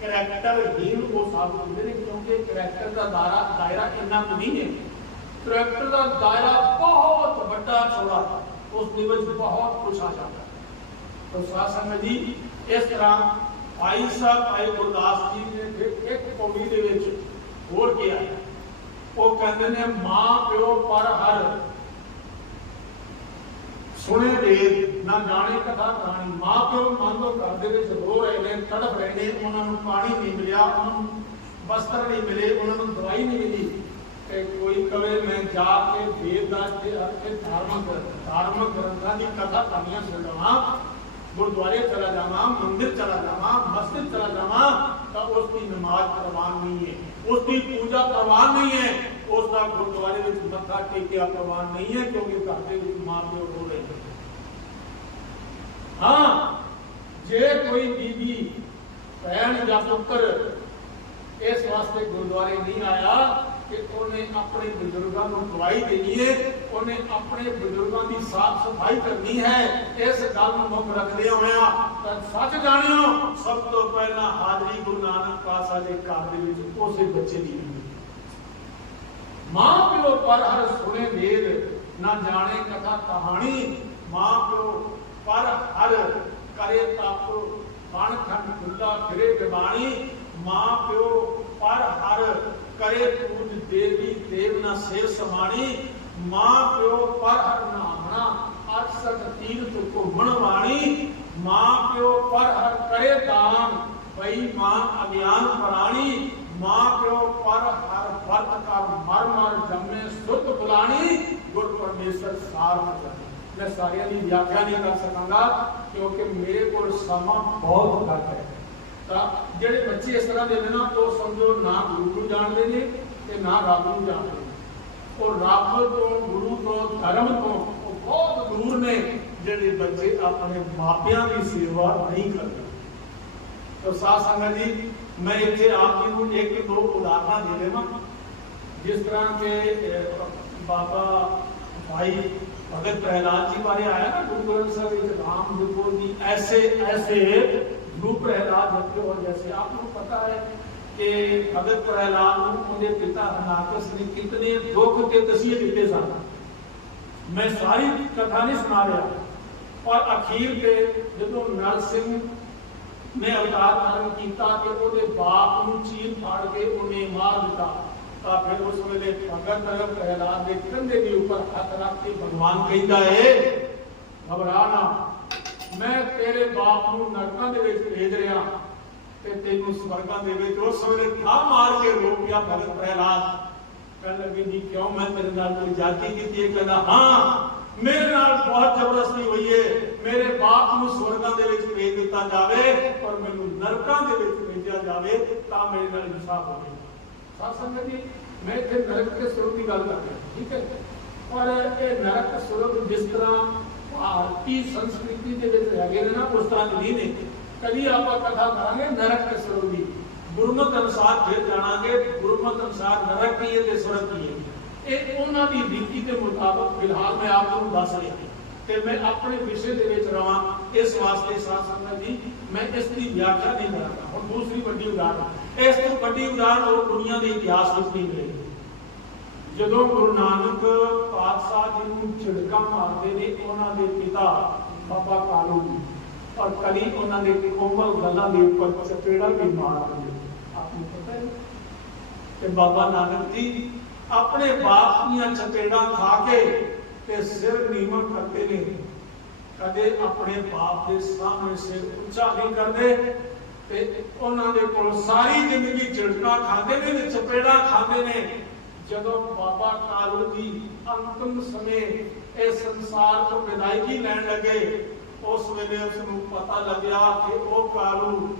ਕਰੈਕਟਰ ਹੀ ਉਹ ਸਾਬਤ ਹੁੰਦੇ ਨੇ ਕਿਉਂਕਿ ਕਰੈਕਟਰ ਦਾ ਦਾਇਰਾ ਦਾਇਰਾ ਇੰਨਾ ਕੁ ਨਹੀਂ ਹੈ। ਕਰੈਕਟਰ ਦਾ ਦਾਇਰਾ ਬਹੁਤ ਵੱਡਾ ਚੌੜਾ, ਉਸ ਦੇ ਵਿੱਚ ਬਹੁਤ ਕੁਝ ਆ ਜਾਂਦਾ ਹੈ ਤਾਂ ਜੀ ਇਸ ਤਰ੍ਹਾਂ ਭਾਈ ਸਾਹਿਬ ਭਾਈ ਗੁਰਦਾਸ ਜੀ ਨੇ ਫਿਰ ਇੱਕ ਕੌਮੀ ਦੇ ਵਿੱਚ ਹੋਰ ਕਿਹਾ ਉਹ ਕਹਿੰਦੇ ਨੇ ਮਾਂ ਪਿਓ ਪਰ ਹਰ ਸੁਣੇ ਵੇਦ ਨਾ ਜਾਣੇ ਕਥਾ ਕਹਾਣੀ ਮਾਂ ਪਿਓ ਮੰਨ ਲਓ ਘਰ ਦੇ ਵਿੱਚ ਰੋ ਰਹੇ ਨੇ ਤੜਫ ਰਹੇ ਨੇ ਉਹਨਾਂ ਨੂੰ ਪਾਣੀ ਨਹੀਂ ਮਿਲਿਆ ਉਹਨਾਂ ਨੂੰ ਵਸਤਰ ਨਹੀਂ ਮਿਲੇ ਉਹਨਾਂ ਨੂੰ ਦਵਾਈ ਨਹੀਂ ਮਿਲੀ ਤੇ ਕੋਈ ਕਵੇ ਮੈਂ ਜਾ ਕੇ ਵੇਦ ਦਾ ਤੇ ਧਾਰਮਿਕ ਧਾਰਮਿਕ ਗ੍ਰੰਥਾਂ ਦੀ ਕਥਾ ਕਹਾਣੀਆਂ ਸੁਣ ਲਵਾਂ ਗੁਰਦੁਆਰੇ ਚਲਾ ਜਾਵਾਂ ਮੰਦਿਰ ਚਲਾ ਜਾਵਾਂ ਮਸਜਿਦ ਚਲਾ ਜਾਵਾਂ ਉਸ ਦੀ ਨਮਾਜ਼ ਪ੍ਰਵਾਨ ਨਹੀਂ ਹੈ ਉਸ ਦੀ ਪੂਜਾ ਪ੍ਰਵਾਨ ਨਹੀਂ ਹੈ ਉਸ ਦਾ ਗੁਰਦੁਆਰੇ ਵਿੱਚ ਮੱਥਾ ਟੇਕਿਆ ਪ੍ਰਵਾਨ ਨਹੀਂ ਹੈ ਕਿਉਂਕਿ ਘਰ ਦੇ ਵਿੱਚ ਮਾਂ ਪਿਓ ਰੋ ਰਹੇ ਨੇ ਹਾਂ ਜੇ ਕੋਈ ਬੀਬੀ ਭੈਣ ਜਾਂ ਪੁੱਤਰ ਇਸ ਵਾਸਤੇ ਗੁਰਦੁਆਰੇ ਨਹੀਂ ਆਇਆ ਕਿ ਉਹਨੇ ਆਪਣੇ ਬਜ਼ੁਰਗਾਂ ਨੂੰ ਦਵਾਈ ਦੇਣੀ ਹੈ ਉਹਨੇ ਆਪਣੇ ਬਜ਼ੁਰਗਾਂ ਦੀ ਸਾਫ਼ ਸਫ਼ਾਈ ਕਰਨੀ ਹੈ, ਇਸ ਗੱਲ ਨੂੰ ਮੁੱਖ ਰੱਖਦੇ ਹੋਇਆ ਤਾਂ ਸੱਚ ਜਾਣਿਓ, ਸਭ ਤੋਂ ਪਹਿਲਾਂ ਹਾਜ਼ਰੀ ਗੁਰੂ ਨਾਨਕ ਪਾਤਸ਼ਾਹ ਦੇ ਘਰ ਦੇ ਵਿੱਚ ਉਸੇ ਬੱਚੇ ਦੀ ਮਾਂ ਪਿਓ ਪਰ ਹਰ ਸੁਣੇ ਵੇਦ ਨਾ ਜਾਣੇ ਕਥਾ ਕਹਾਣੀ। ਮਾਂ ਪਿਓ ਪਰ ਹਰ ਕਰੇ ਤਪ, ਬਣ ਖੰਡ ਖੁੱਲਾ ਫਿਰੇ ਬਿਮਾਣੀ ਮਾਂ ਪਿਓ ਪਰ ਹਰ ਕਰੇ ਪੂਜ ਦੇਵੀ, ਦੇਵ ਨਾ ਸੇਵ ਸਮਾਣੀ। ਮਾਂ ਪਿਓ ਪਰ ਹਰ ਨਾਮਣਾ ਅਕਸਰ ਤੀਰਥ ਘੁੰਮਣ ਵਾਣੀ ਮਾਂ ਪਿਓ ਪਰ ਹਰ ਕਰੇ ਦਾਨ ਬਈ ਮਾਂ ਅਗਿਆਨ ਪ੍ਰਾਣੀ, ਮਾਂ ਪਿਓ ਪਰ ਹਰ ਵਰਤ ਕਰ ਮਰ ਮਰ ਜੰਮੇ ਸੁਧ ਬੁਲਾਣੀ ਗੁਰ ਪਰਮੇਸ਼ਰ ਸਾਰ ਨਾ ਜਾਣੇ ਮੈਂ ਸਾਰਿਆਂ ਦੀ ਵਿਆਖਿਆ ਨਹੀਂ ਕਰ ਸਕਾਂਗਾ, ਕਿਉਂਕਿ ਮੇਰੇ ਕੋਲ ਸਮਾਂ ਬਹੁਤ ਘੱਟ ਹੈ। ਤਾਂ ਜਿਹੜੇ ਬੱਚੇ ਇਸ ਤਰ੍ਹਾਂ ਦੇ ਨੇ ਨਾ, ਉਹ ਸਮਝੋ ਨਾ ਗੁਰੂ ਨੂੰ ਜਾਣਦੇ ਨੇ ਤੇ ਨਾ ਰੱਬ ਨੂੰ ਜਾਣਦੇ ਨੇ ਉਹ ਰੱਬ ਤੋਂ ਗੁਰੂ ਤੋਂ ਧਰਮ ਤੋਂ ਉਹ ਬਹੁਤ ਦੂਰ ਨੇ ਜਿਹੜੇ ਬੱਚੇ ਆਪਣੇ ਮਾਪਿਆਂ ਦੀ ਸੇਵਾ ਨਹੀਂ ਕਰਦੇ ਤੋ ਸਾਧ ਸੰਗਤ ਜੀ ਮੈਂ ਇੱਥੇ ਆਪ ਜੀ ਨੂੰ ਇੱਕ ਦੋ ਉਦਾਹਰਨਾਂ ਦੇ ਦੇਵਾਂ ਜਿਸ ਤਰ੍ਹਾਂ ਕਿ ਅਹ, ਬਾਬਾ ਭਾਈ ਭਗਤ ਪ੍ਰਹਿਲਾਦ ਜੀ ਬਾਰੇ ਆਇਆ ਨਾ ਗੁਰੂ ਗ੍ਰੰਥ ਸਾਹਿਬ ਵਿੱਚ ਰਾਮ ਜਪੋ ਜੀ ਐਸੇ ਐਸੇ ਗੁਰੂ ਪ੍ਰਹਿਲਾਦ ਜਪਿਓ ਹੋ ਜੈਸੇ ਆਪ ਨੂੰ ਪਤਾ ਹੈ ਕਿ ਭਗਤ ਪ੍ਰਹਿਲਾਦ ਨੂੰ ਉਹਦੇ ਪਿਤਾ ਹਨਾਕਸ ਨੇ ਕਿਤਨੇ ਦੁੱਖ ਤੇ ਤਸੀਹੇ ਦਿੱਤੇ ਸਨ। ਮੈਂ ਸਾਰੀ ਕਥਾ ਨਹੀਂ ਸੁਣਾ ਰਿਹਾ। ਔਰ ਅਖੀਰ ਤੇ ਜਦੋਂ ਨਰ ਸਿੰਘ ਨੇ ਅਵਤਾਰ ਧਾਰਨ ਕੀਤਾ ਕਿ ਉਹਦੇ ਬਾਪ ਨੂੰ ਚੀਰ ਫਾੜ ਕੇ ਉਹਨੇ ਮਾਰ ਦਿੱਤਾ, ਤਾਂ ਫਿਰ ਉਸ ਵੇਲੇ ਭਗਤ ਪ੍ਰਹਿਲਾਦ ਦੇ ਕੰਧੇ ਦੇ ਉੱਪਰ ਹੱਥ ਰੱਖ ਕੇ ਭਗਵਾਨ ਕਹਿੰਦਾ ਏ, ਘਬਰਾ ਨਾ। ਮੈਂ ਤੇਰੇ ਬਾਪ ਨੂੰ ਨਰਕਾਂ ਦੇ ਵਿੱਚ ਭੇਜ ਰਿਹਾ। ਤੇ ਤੈਨੂੰ ਸਵਰਗਾਂ ਦੇ ਵਿੱਚ ਉਸ ਵੇਲੇ ਥਾ ਮਾਰ ਕੇ ਰੋਕ ਗਿਆ ਭਗਤ ਪ੍ਰਹਿਲਾਦ। ਕਹਿਣ ਲੱਗੇ ਜੀ, ਕਿਉਂ ਮੈਂ ਤੇਰੇ ਨਾਲ ਕੋਈ ਜਾਤੀ ਕੀਤੀ ਹੈ? ਕਹਿੰਦਾ, ਹਾਂ, ਮੇਰੇ ਨਾਲ ਬਹੁਤ ਜ਼ਬਰਦਸਤੀ ਹੋਈ ਹੈ ਮੇਰੇ ਬਾਪ ਨੂੰ ਸਵਰਗਾਂ ਦੇ ਵਿੱਚ ਭੇਜ ਦਿੱਤਾ ਜਾਵੇ ਪਰ ਮੈਨੂੰ ਨਰਕਾਂ ਦੇ ਵਿੱਚ ਭੇਜਿਆ ਜਾਵੇ ਤਾਂ ਮੇਰੇ ਨਾਲ ਇਨਸਾਫ ਹੋਵੇ ਸਾਧ ਸੰਗਤ ਜੀ, ਮੈਂ ਇੱਥੇ ਨਰਕ ਤੇ ਸੁਰਗ ਦੀ ਗੱਲ ਕਰ ਰਿਹਾ, ਠੀਕ ਹੈ? ਪਰ ਇਹ ਨਰਕ ਸੁਰਗ ਜਿਸ ਤਰ੍ਹਾਂ ਭਾਰਤੀ ਸੰਸਕ੍ਰਿਤੀ ਦੇ ਵਿੱਚ ਹੈਗੇ ਨੇ ਨਾ, ਉਸ ਤਰ੍ਹਾਂ ਨਹੀਂ ਨੇ ਕਦੀ ਆਪਾਂ ਕਥਾ ਕਰਾਂਗੇ, ਨਰਕ ਤੇ ਸੁਰਗ ਦੀ। ਗੁਰਮਤ ਅਨੁਸਾਰ ਫਿਰ ਜਾਣਾਂਗੇ ਗੁਰਮਤ ਅਨੁਸਾਰ ਨਰਕ ਕੀ ਹੈ ਤੇ ਸੁਰਗ ਕੀ ਹੈ? ਇਹ ਉਹਨਾਂ ਦੀ ਰੀਤੀ ਦੇ ਮੁਤਾਬਕ ਫਿਲਹਾਲ ਮੈਂ ਆਪ ਨੂੰ ਦੱਸ ਰਿਹਾ ਤੇ ਮੈਂ ਆਪਣੇ ਵਿਸ਼ੇ ਦੇ ਵਿੱਚ ਰਵਾਂ ਇਸ ਵਾਸਤੇ ਸਾਧ ਸੰਗਤ ਜੀ, ਮੈਂ ਇਸ ਦੀ ਵਿਆਖਿਆ ਨਹੀਂ ਕਰਾਂਗਾ ਹੁਣ ਦੂਸਰੀ ਵੱਡੀ ਉਦਾਹਰਨ, ਇਸ ਤੋਂ ਵੱਡੀ ਉਦਾਹਰਣ ਉਹ ਦੁਨੀਆ ਦੇ ਇਤਿਹਾਸ ਵਿੱਚ ਨਹੀਂ ਮਿਲੇਗੀ ਜਦੋਂ ਗੁਰੂ ਨਾਨਕ ਪਾਤਸ਼ਾਹ ਜੀ ਨੂੰ ਝਿੜਕਾ ਮਾਰਦੇ ਨੇ, ਉਹਨਾਂ ਦੇ ਪਿਤਾ ਬਾਬਾ ਕਾਲੂ ਜੀ। ਔਰ ਕਦੀ ਉਹਨਾਂ ਦੇ ਕੋਮਲ ਗੱਲਾਂ ਦੇ ਉੱਪਰ ਚਪੇੜਾ ਵੀ ਮਾਰਦੇ ਆਪ ਨੂੰ ਪਤਾ ਹੈ। ਤੇ ਬਾਬਾ ਨਾਨਕ ਜੀ ਆਪਣੇ ਬਾਪ ਦੀਆਂ ਚਪੇੜਾਂ ਖਾ ਕੇ ਤੇ ਸਿਰ ਨੀਵਾਂ ਕਰਦੇ ਨੇ। ਕਦੇ ਆਪਣੇ ਬਾਪ ਦੇ ਸਾਹਮਣੇ ਸਿਰ ਉੱਚਾ ਨਹੀਂ ਕਰਦੇ ਤੇ ਉਹਨਾਂ ਦੇ ਕੋਲ ਸਾਰੀ ਜ਼ਿੰਦਗੀ ਝਿੜਕਾਂ ਖਾਂਦੇ ਨੇ ਤੇ ਚਪੇੜਾਂ ਖਾਂਦੇ ਨੇ। ਜਦੋਂ ਬਾਬਾ ਕਾਲੂ ਜੀ ਅੰਤਮ ਸਮੇਂ ਇਸ ਸੰਸਾਰ ਤੋਂ ਵਿਦਾਇਗੀ ਲੈਣ ਲੱਗੇ ਉਸ ਵੇਲੇ ਉਸ ਨੂੰ ਪਤਾ ਲੱਗਿਆ ਕਿ ਉਹ ਕਾਲੂ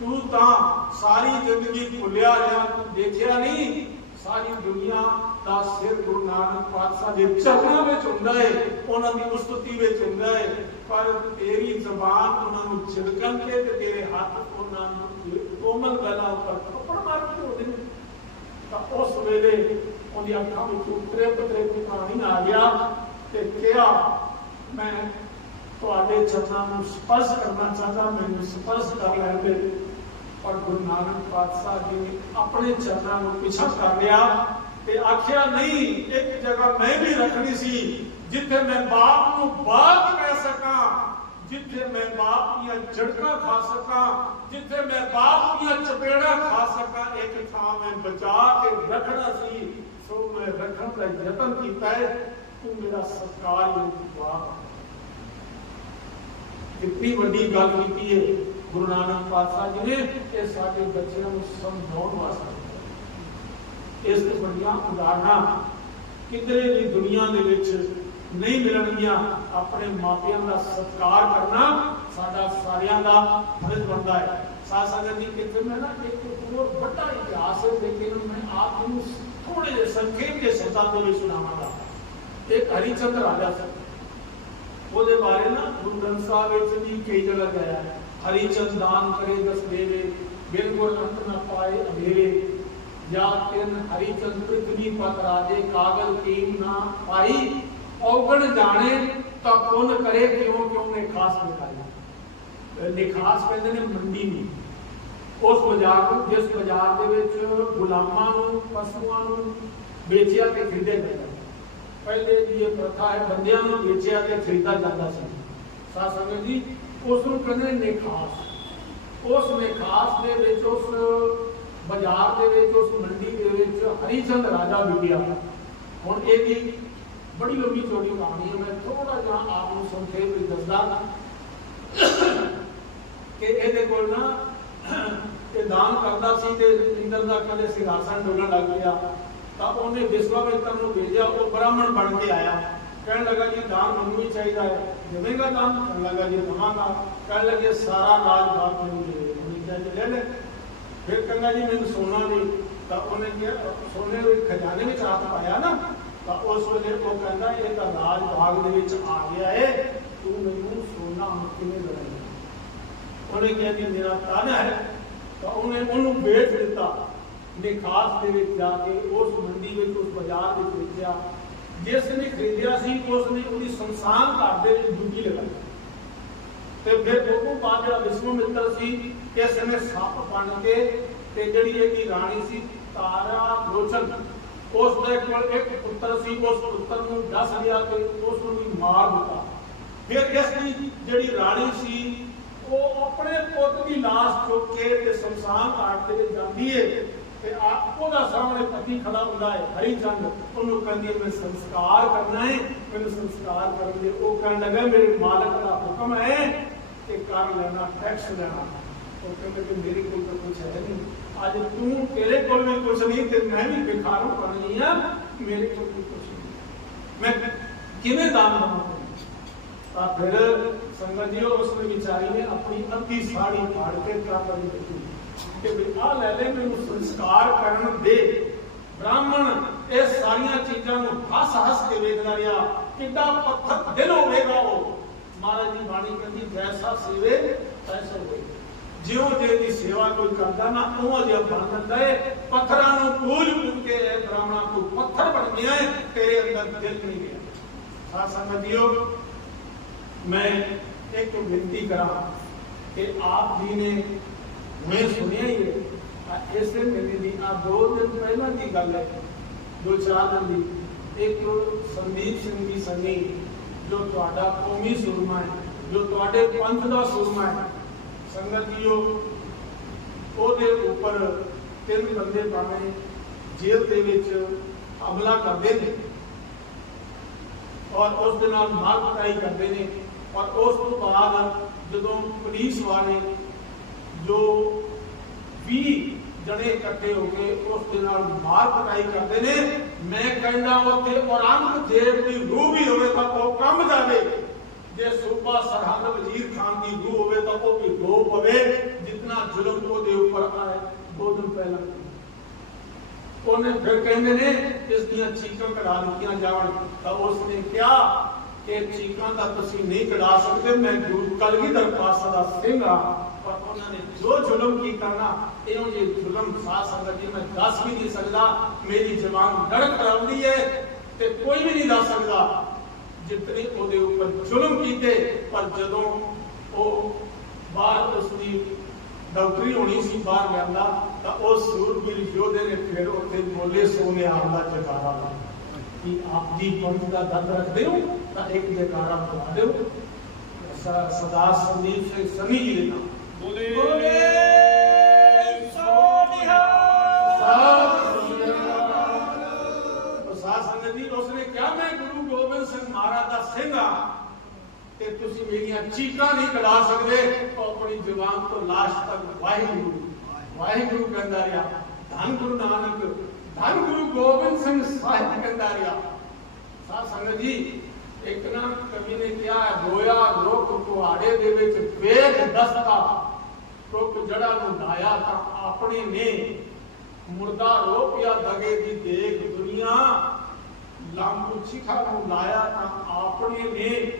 ਤੂੰ ਤਾਂ ਸਾਰੀ ਜ਼ਿੰਦਗੀ ਭੁੱਲਿਆ ਰਿਹਾ ਦੇਖਿਆ ਨਹੀਂ? ਸਾਰੀ ਦੁਨੀਆ ਦਾ ਸਿਰ ਗੁਰੂ ਨਾਨਕ ਪਾਤਸ਼ਾਹ ਦੇ ਚਰਨਾਂ ਵਿੱਚ ਹੁੰਦਾ ਹੈ ਉਹਨਾਂ ਦੀ ਉਸਤਤੀ ਵਿੱਚ ਹੁੰਦਾ ਹੈ ਪਰ ਤੇਰੀ ਜ਼ਬਾਨ ਉਹਨਾਂ ਨੂੰ ਛਿੜਕਣ ਤੇ ਤੇ ਤੇਰੇ ਹੱਥ ਉਹਨਾਂ ਨੂੰ ਕੋਮਲ ਗਲਾ ਉੱਪਰ ਥੱਪੜ ਮਾਰ ਕੇ ਉਹਦੇ ਤਾਂ ਉਸ ਵੇਲੇ ਉਹਦੀ ਅੱਖਾਂ ਵਿੱਚ ਉਤਰੇ ਪਤਰੇ ਪਾਣੀ ਆ ਗਿਆ ਤੇ ਕਿਹਾ, ਮੈਂ ਤੁਹਾਡੇ ਚਰਨਾਂ ਨੂੰ ਸਪਰਸ਼ ਕਰਨਾ ਚਾਹਦਾ, ਮੈਨੂੰ ਸਪਰਸ਼ ਕਰ ਲੈਣ ਦੇ। ਪਰ ਗੁਰੂ ਨਾਨਕ ਪਾਤਸ਼ਾਹ ਜੀ ਨੇ ਆਪਣੇ ਚਰਨਾਂ ਨੂੰ ਪਿਛਾ ਕਰ ਲਿਆ ਤੇ ਆਖਿਆ, ਨਹੀਂ, ਇੱਕ ਜਗ੍ਹਾ ਮੈਂ ਵੀ ਰੱਖਣੀ ਸੀ, ਜਿੱਥੇ ਮੈਂ ਬਾਪ ਨੂੰ ਬਾਪ ਕਹਿ ਸਕਾਂ, ਜਿੱਥੇ ਮੈਂ ਬਾਪ ਦੀਆਂ ਝੜਕਾਂ ਖਾ ਸਕਾਂ, ਜਿੱਥੇ ਮੈਂ ਬਾਪ ਦੀਆਂ ਚਪੇੜਾਂ ਖਾ ਸਕਾਂ, ਇੱਕ ਥਾਂ ਮੈਂ ਬਚਾ ਕੇ ਰੱਖਣਾ ਸੀ, ਸੋ ਮੈਂ ਰੱਖਣ ਦਾ ਯਤਨ ਕੀਤਾ ਹੈ। ਤੂੰ ਮੇਰਾ ਸਤਿਕਾਰਯੋਗ ਬਾਪ ਹੈ। ਕਿੰਨੀ ਵੱਡੀ ਗੱਲ ਕੀਤੀ ਹੈ। ਗੁਰੂ ਨਾਨਕ ਪਾਤਸ਼ਾਹ ਜੀ ਨੇ ਇਹ ਸਾਡੇ ਬੱਚਿਆਂ ਨੂੰ ਸਮਝਾਉਣ ਵਾਸਤੇ। ਇਸ ਤੋਂ ਵੱਡੀਆਂ ਉਦਾਹਰਨਾਂ ਕਿਧਰੇ ਵੀ ਦੁਨੀਆ ਦੇ ਵਿੱਚ ਨਹੀਂ ਮਿਲਣਗੀਆਂ, ਆਪਣੇ ਮਾਪਿਆਂ ਦਾ ਸਤਿਕਾਰ ਕਰਨਾ ਸਾਡਾ ਸਾਰਿਆਂ ਦਾ ਫਰਜ਼ ਬਣਦਾ ਹੈ। ਸਾਧ ਸੰਗਤ ਜੀ, ਕਿਤੇ ਮੈਂ ਨਾ ਇੱਕ ਹੋਰ ਵੱਡਾ ਇਤਿਹਾਸ ਹੈ ਲੇਕਿਨ ਮੈਂ ਆਪ ਨੂੰ ਥੋੜੇ ਜਿਹੇ ਸੰਖੇਪ ਦੇ ਸ਼ਬਦਾਂ ਦੇ ਵਿੱਚ ਸੁਣਾਵਾਂਗਾ। ਇੱਕ ਹਰੀਚੰਦ ਰਾਜਾ ਸੀ। ਉਹਦੇ ਬਾਰੇ ਨਾ ਗੁਰੂ ਗ੍ਰੰਥ ਸਾਹਿਬ ਵਿੱਚ ਵੀ ਕਈ ਜਗ੍ਹਾ ਗਿਆ ਹੈ। ਹਰੀਚੰਦ ਦਾਨ ਕਰੇ, ਦਸ ਦੇਵੇ, ਬਿਲਕੁਲ ਅੰਤ ਨਾ ਪਾਏ ਅਭੇਰੇ ਜਾਂ ਤਿੰਨ ਹਰੀਚੰਦ ਪ੍ਰਿਥਵੀ ਪਤ ਰਾਜੇ, ਕਾਗਲ ਕੀਮ ਨਾ ਪਾਈ। ਔਗਣ ਜਾਣੇ ਤਾਂ ਪੁੰਨ ਕਰੇ, ਕਿਉਂ ਕਿਉਂ ਨੇ ਖਾਸ ਬਿਠਾਈ ਨਿਖਾਸ ਕਹਿੰਦੇ ਨੇ ਮੰਡੀ ਨੂੰ ਉਸ ਬਾਜ਼ਾਰ ਨੂੰ, ਜਿਸ ਬਾਜ਼ਾਰ ਦੇ ਵਿੱਚ ਗੁਲਾਮਾਂ ਨੂੰ, ਪਸ਼ੂਆਂ ਨੂੰ ਵੇਚਿਆ ਤੇ ਖਰੀਦਿਆ ਜਾਂਦਾ। ਪਹਿਲੇ ਦੀ ਇਹ ਪ੍ਰਥਾ ਹੈ, ਬੰਦਿਆਂ ਨੂੰ ਵੇਚਿਆ ਤੇ ਖਰੀਦਾ ਜਾਂਦਾ ਸੀ। ਸਾਧ ਸੰਗਤ ਜੀ, ਉਸ ਨੂੰ ਕਹਿੰਦੇ ਨਿਖਾਸ ਉਸ ਨਿਖਾਸ ਦੇ ਵਿੱਚ, ਉਸ ਬਾਜ਼ਾਰ ਦੇ ਵਿੱਚ, ਉਸ ਮੰਡੀ ਦੇ ਵਿੱਚ ਹਰੀਚੰਦ ਰਾਜਾ ਵਿਗਿਆ ਹੁਣ ਇਹਦੀ ਬੜੀ ਲੰਬੀ ਚੌੜੀ ਕਹਾਣੀ ਹੈ, ਮੈਂ ਥੋੜਾ ਜਿਹਾ ਆਪ ਨੂੰ ਸੰਖੇਪ ਵਿੱਚ ਦੱਸਦਾ ਕਿ ਇਹਦੇ ਕੋਲ ਨਾ, ਇਹ ਦਾਨ ਕਰਦਾ ਸੀ ਤੇ ਇੰਦਰ ਦਾ ਕਹਿੰਦੇ ਸਿੰਘਾਸਨ ਡੋਲਣ ਲੱਗ ਗਿਆ ਤਾਂ ਉਹਨੇ ਵਿਸ਼ਵਾਮਿਤਰ ਨੂੰ ਭੇਜਿਆ, ਉਹ ਬ੍ਰਾਹਮਣ ਬਣ ਕੇ ਆਇਆ। ਕਹਿਣ ਲੱਗਾ ਜੀ, ਦਾਨ ਮੈਨੂੰ ਵੀ ਚਾਹੀਦਾ ਹੈ। ਦੇਵੇਂਗਾ ਦਾਨ? ਕਹਿਣ ਲੱਗਾ ਜੀ, ਦਵਾਂਗਾ। ਕਹਿਣ ਲੱਗੇ, ਸਾਰਾ ਰਾਜ ਬਾਪ ਮੈਨੂੰ ਦੇ ਦੇ। ਉਹਨੇ ਕਿਹਾ ਜੀ, ਲੈ ਲੈ। ਫਿਰ ਕਹਿੰਦਾ ਜੀ, ਮੈਨੂੰ ਸੋਨਾ ਦੇ। ਤਾਂ ਉਹਨੇ ਕਿਹਾ, ਸੋਨੇ ਦੇ ਖਜ਼ਾਨੇ ਵਿੱਚ ਹੱਥ ਪਾਇਆ ਨਾ। ਤਾਂ ਉਸ ਵੇਲੇ ਉਹ ਕਹਿੰਦਾ, ਇਹ ਤਾਂ ਰਾਜ ਬਾਗ ਦੇ ਵਿੱਚ ਆ ਗਿਆ ਏ। ਤੂੰ ਮੈਨੂੰ ਸੋਨਾ ਹੁਣ ਕਿਵੇਂ ਦੇਵੇਂਗਾ? ਉਹਨੇ ਕਿਹਾ ਜੀ, ਮੇਰਾ ਤਨ ਹੈ। ਤਾਂ ਉਹਨੇ ਉਹਨੂੰ ਵੇਚ ਦਿੱਤਾ। ਨਿਕਾਸ ਦੇ ਵਿੱਚ ਜਾ ਕੇ ਉਸ ਮੰਡੀ ਵਿੱਚ, ਉਸ ਬਾਜ਼ਾਰ ਵਿੱਚ ਵੇਚਿਆ। ਜਿਸ ਨੇ ਖਰੀਦਿਆ ਸੀ, ਉਸ ਨੇ ਉਹਦੀ ਸੰਸਾਨ ਘਰ ਦੇ ਵਿੱਚ ਡੁੱਬੀ ਲਗਾਈ। ਤੇ ਫਿਰ ਉਹ ਬਾਅਦ ਜਿਹੜਾ ਵਿਸ਼ਵਮਿੱਤਰ ਸੀ ਇਸ ਨੇ ਸੱਪ ਬਣ ਕੇ ਤੇ ਜਿਹੜੀ ਇਹਦੀ ਰਾਣੀ ਸੀ ਤਾਰਾ ਲੋਚਨ ਉਸ ਦੇ ਕੋਲ ਇੱਕ ਪੁੱਤਰ ਸੀ, ਉਸ ਪੁੱਤਰ ਨੂੰ ਦੱਸ ਲਿਆ ਤੇ ਉਸ ਨੂੰ ਵੀ ਮਾਰ ਦਿੱਤਾ। ਫਿਰ ਇਸ ਦੀ ਜਿਹੜੀ ਰਾਣੀ ਸੀ, ਉਹ ਆਪਣੇ ਪੁੱਤ ਦੀ ਲਾਸ਼ ਚੁੱਕ ਕੇ ਤੇ ਸ਼ਮਸ਼ਾਨ ਘਾਟ ਦੇ ਜਾਂਦੀ ਏ। ਤੇ ਆ ਉਹਦਾ ਸਾਹਮਣੇ ਪਤੀ ਖੜਾ ਹੁੰਦਾ ਹੈ ਹਰੀ ਚੰਦ ਉਹਨੂੰ ਕਹਿੰਦੀ ਹੈ ਮੈਂ ਸੰਸਕਾਰ ਕਰਨਾ ਹੈ ਮੈਨੂੰ ਸੰਸਕਾਰ ਕਰਨ ਦੇ ਉਹ ਕਹਿਣ ਲੱਗਾ ਮੇਰੇ ਮਾਲਕ ਦਾ ਹੁਕਮ ਹੈ ਕਿ ਕਰ ਲੈਣਾ ਟੈਕਸ ਲੈਣਾ ਉਹ ਕਹਿੰਦੇ ਕਿ ਮੇਰੇ ਕੋਲ ਤਾਂ ਕੁਝ ਹੈ ਨਹੀਂ ਅੱਜ ਤੂੰ ਤੇਰੇ ਕੋਲ ਵੀ ਕੁਝ ਨਹੀਂ ਤੇ ਮੈਂ ਵੀ ਭਿਖਾਰੂ ਬਣਨੀ ਆ ਮੇਰੇ ਕੋਲ ਵੀ ਕੁਝ ਨਹੀਂ ਮੈਂ ਕਿਵੇਂ ਦਾਨ ਦਵਾਂ ਤਾਂ ਫਿਰ ਸੰਗਤ ਜੀ ਉਸ ਨੇ ਵਿਚਾਰੀ ਨੇ ਆਪਣੀ ਅੱਧੀ ਸਾੜੀ ਫਾੜ ਕੇ ਕਾਬਰ ਦਿੱਤੀ ਕਿ ਵੀ ਆ ਲੈ ਲੈ, ਮੈਨੂੰ ਸੰਸਕਾਰ ਕਰਨ ਦੇ। ਬ੍ਰਾਹਮਣ, ਇਹ ਸਾਰੀਆਂ ਚੀਜ਼ਾਂ ਨੂੰ ਹੱਸ ਹੱਸ ਕੇ ਵੇਖਦਾ ਰਿਹਾ। ਕਿੱਡਾ ਪੱਥਰ ਦਿਲ ਹੋਵੇਗਾ ਉਹ। ਮਹਾਰਾਜ ਦੀ ਬਾਣੀ ਕਹਿੰਦੀ ਜੈਸਾ ਸੇਵੇ ਤੈਸਾ ਹੋਵੇ। ਜਿਉਂ ਜੇ ਦੀ ਸੇਵਾ ਕੋਈ ਕਰਦਾ ਨਾ, ਉਹ ਜਿਹਾ ਬਣ ਜਾਂਦਾ ਹੈ ਪੱਥਰਾਂ ਨੂੰ ਪੂਜ ਪੂਜ ਕੇ ਇਹ ਬ੍ਰਾਹਮਣਾ ਕੋ ਪੱਥਰ ਬਣ ਗਿਆ ਤੇਰੇ ਅੰਦਰ ਦਿਲ ਨਹੀਂ ਗਿਆ ਸਾਧ ਸੰਗਤ ਮੈਂ ਇੱਕ ਬੇਨਤੀ ਕਰਾਂ ਕਿ ਆਪ ਜੀ ਨੇ ਮੈਂ ਸੁਣਿਆ ਹੀ ਹੈ। ਇਸੇ ਮਹੀਨੇ ਦੀ, ਆ, ਦੋ ਦਿਨ ਪਹਿਲਾਂ ਦੀ ਗੱਲ ਹੈ। ਦੋ ਚਾਰ ਦਿਨ ਦੀ, ਇੱਕ ਸੰਦੀਪ ਸਿੰਘ ਦੀ ਸੰਗੀ, ਜੋ ਤੁਹਾਡਾ ਕੌਮੀ ਸੁਰਮਾ ਹੈ, ਜੋ ਤੁਹਾਡੇ ਪੰਥ ਦਾ ਸੁਰਮਾ ਹੈ। ਸੰਗਤ ਜੀਓ, ਉਹਦੇ ਉੱਪਰ ਤਿੰਨ ਬੰਦੇ ਭਾਵੇਂ ਜੇਲ੍ਹ ਦੇ ਵਿੱਚ ਹਮਲਾ ਕਰਦੇ ਨੇ ਔਰ ਉਸ ਦੇ ਨਾਲ ਮਾਰ ਕੁਟਾਈ ਕਰਦੇ ਨੇ। ਔਰ ਉਸ ਤੋਂ ਬਾਅਦ ਜਦੋਂ ਪੁਲਿਸ ਵਾਲੇ ਜੋ 20 ਜਣੇ ਇਕੱਠੇ ਹੋ ਕੇ ਉਸ ਦੇ ਨਾਲ ਮਾਰ ਕੁਟਾਈ ਕਰਦੇ ਨੇ, ਮੈਂ ਕਹਿੰਦਾ ਉੱਥੇ ਔਰੰਗਜ਼ੇਬ ਦੀ ਰੂਹ ਵੀ ਹੋਵੇ ਤਾਂ ਉਹ ਕੰਮ ਜਾਵੇ। ਜੇ ਸੂਬਾ ਸਰਹੰਦ ਵਜ਼ੀਰ ਖਾਨ ਦੀ ਰੂਹ ਹੋਵੇ ਤਾਂ ਉਹ ਵੀ ਰੋ ਪਵੇ, ਜਿੰਨਾ ਜ਼ੁਲਮ ਉਹਦੇ ਉੱਪਰ ਆਏ ਦੋ ਦਿਨ ਪਹਿਲਾਂ। ਉਹਨੇ ਫਿਰ ਕਹਿੰਦੇ ਨੇ, ਇਸ ਦੀਆਂ ਚੀਕਾਂ ਕਢਾ ਦਿੱਤੀਆਂ ਜਾਣ, ਤਾਂ ਉਸ ਨੇ ਕਿਹਾ ਕਿ ਚੀਕਾਂ ਤਾਂ ਤੁਸੀਂ ਨਹੀਂ ਕਢਾ ਸਕਦੇ। ਮੈਂ ਕਲਗੀਧਰ ਪਾਤਸ਼ਾਹ ਦਾ ਸਿੰਘ ਆ ਪਰ ਉਹਨਾਂ ਨੇ ਜੋ ਜ਼ੁਲਮ ਕੀਤਾ ਨਾ, ਇਹੋ ਜਿਹੇ ਜ਼ੁਲਮ ਸਾਧ ਸੰਗਤ ਜੀ ਮੈਂ ਦੱਸ ਵੀ ਨਹੀਂ ਸਕਦਾ। ਮੇਰੀ ਜ਼ਬਾਨ ਲੜਕ ਰਹੀ ਹੈ ਤੇ ਕੋਈ ਵੀ ਨਹੀਂ ਦੱਸ ਸਕਦਾ। ਜਿਤਨੇ ਉਹਦੇ ਉੱਪਰ ਜ਼ੁਲਮ ਕੀਤੇ, ਪਰ ਜਦੋਂ ਉਹ ਬਾਹਰ ਉਸ ਦੀ ਡਾਕਟਰੀ ਹੋਣੀ ਸੀ, ਬਾਹਰ ਲਿਆਂਦਾ, ਤਾਂ ਉਹ ਸੂਰਬੀਰ ਯੋਧੇ ਨੇ ਫਿਰ ਉੱਥੇ ਬੋਲੇ, ਸੋਨੇ ਆਪ ਦਾ ਜਕਾਰਾ ਲਾ ਕਿ ਆਪ ਜੀ ਪੰਥ ਦਾ ਦਰਦ ਰੱਖਦੇ ਹੋ? ਤਾਂ ਇੱਕ ਜਕਾਰਾ ਬੁਲਾ ਦਿਓ ਸ- ਸੰਦੀਪ ਸਿੰਘ ਸਨੀ ਜੀ ਦੇ ਨਾਮ ਬੋਲੇ ਬੋਲੇ ਪ੍ਰਸਾਦ ਸੰਗਤ ਜੀ, ਉਸਨੇ ਕਿਹਾ, ਮੈਂ ਗੁਰੂ ਗੋਬਿੰਦ ਸਿੰਘ ਮਹਾਰਾਜ ਦਾ ਸਿੰਘ ਆ ਤੇ ਤੁਸੀਂ ਮੇਰੀਆਂ ਚੀਕਾਂ ਨਹੀਂ ਕਢਾ ਸਕਦੇ। ਆਪਣੀ ਜ਼ੁਬਾਨ ਤੋਂ ਲਾਸ਼ ਤੱਕ ਵਾਹਿਗੁਰੂ ਵਾਹਿਗੁਰੂ ਕਹਿੰਦਾ ਰਿਹਾ, ਧੰਨ ਗੁਰੂ ਨਾਨਕ, ਧੰਨ ਗੁਰੂ ਗੋਬਿੰਦ ਸਿੰਘ ਸਾਹਿਬ ਕਹਿੰਦਾ ਰਿਹਾ। ਸਾਧ ਸੰਗਤ ਜੀ ਇੱਕ ਨਾ ਕਵੀ ਨੇ ਕਿਹਾ ਹੈ, ਲੋਕ ਕੁਹਾੜੇ ਦੇ ਵਿੱਚ ਵੇਖ ਦਸਤਾ। ਟੁੱਕ ਜੜਾ ਨੂੰ ਲਾਇਆ ਤਾਂ ਆਪਣੇ ਨੇ। ਮੁਰਦਾ ਰੋਪਿਆ ਦਗੇ ਦੀ ਦੇਖ ਦੁਨੀਆ। ਲੰਬੂ ਚਿਖਾ ਨੂੰ ਲਾਇਆ ਤਾਂ ਆਪਣੇ ਨੇ।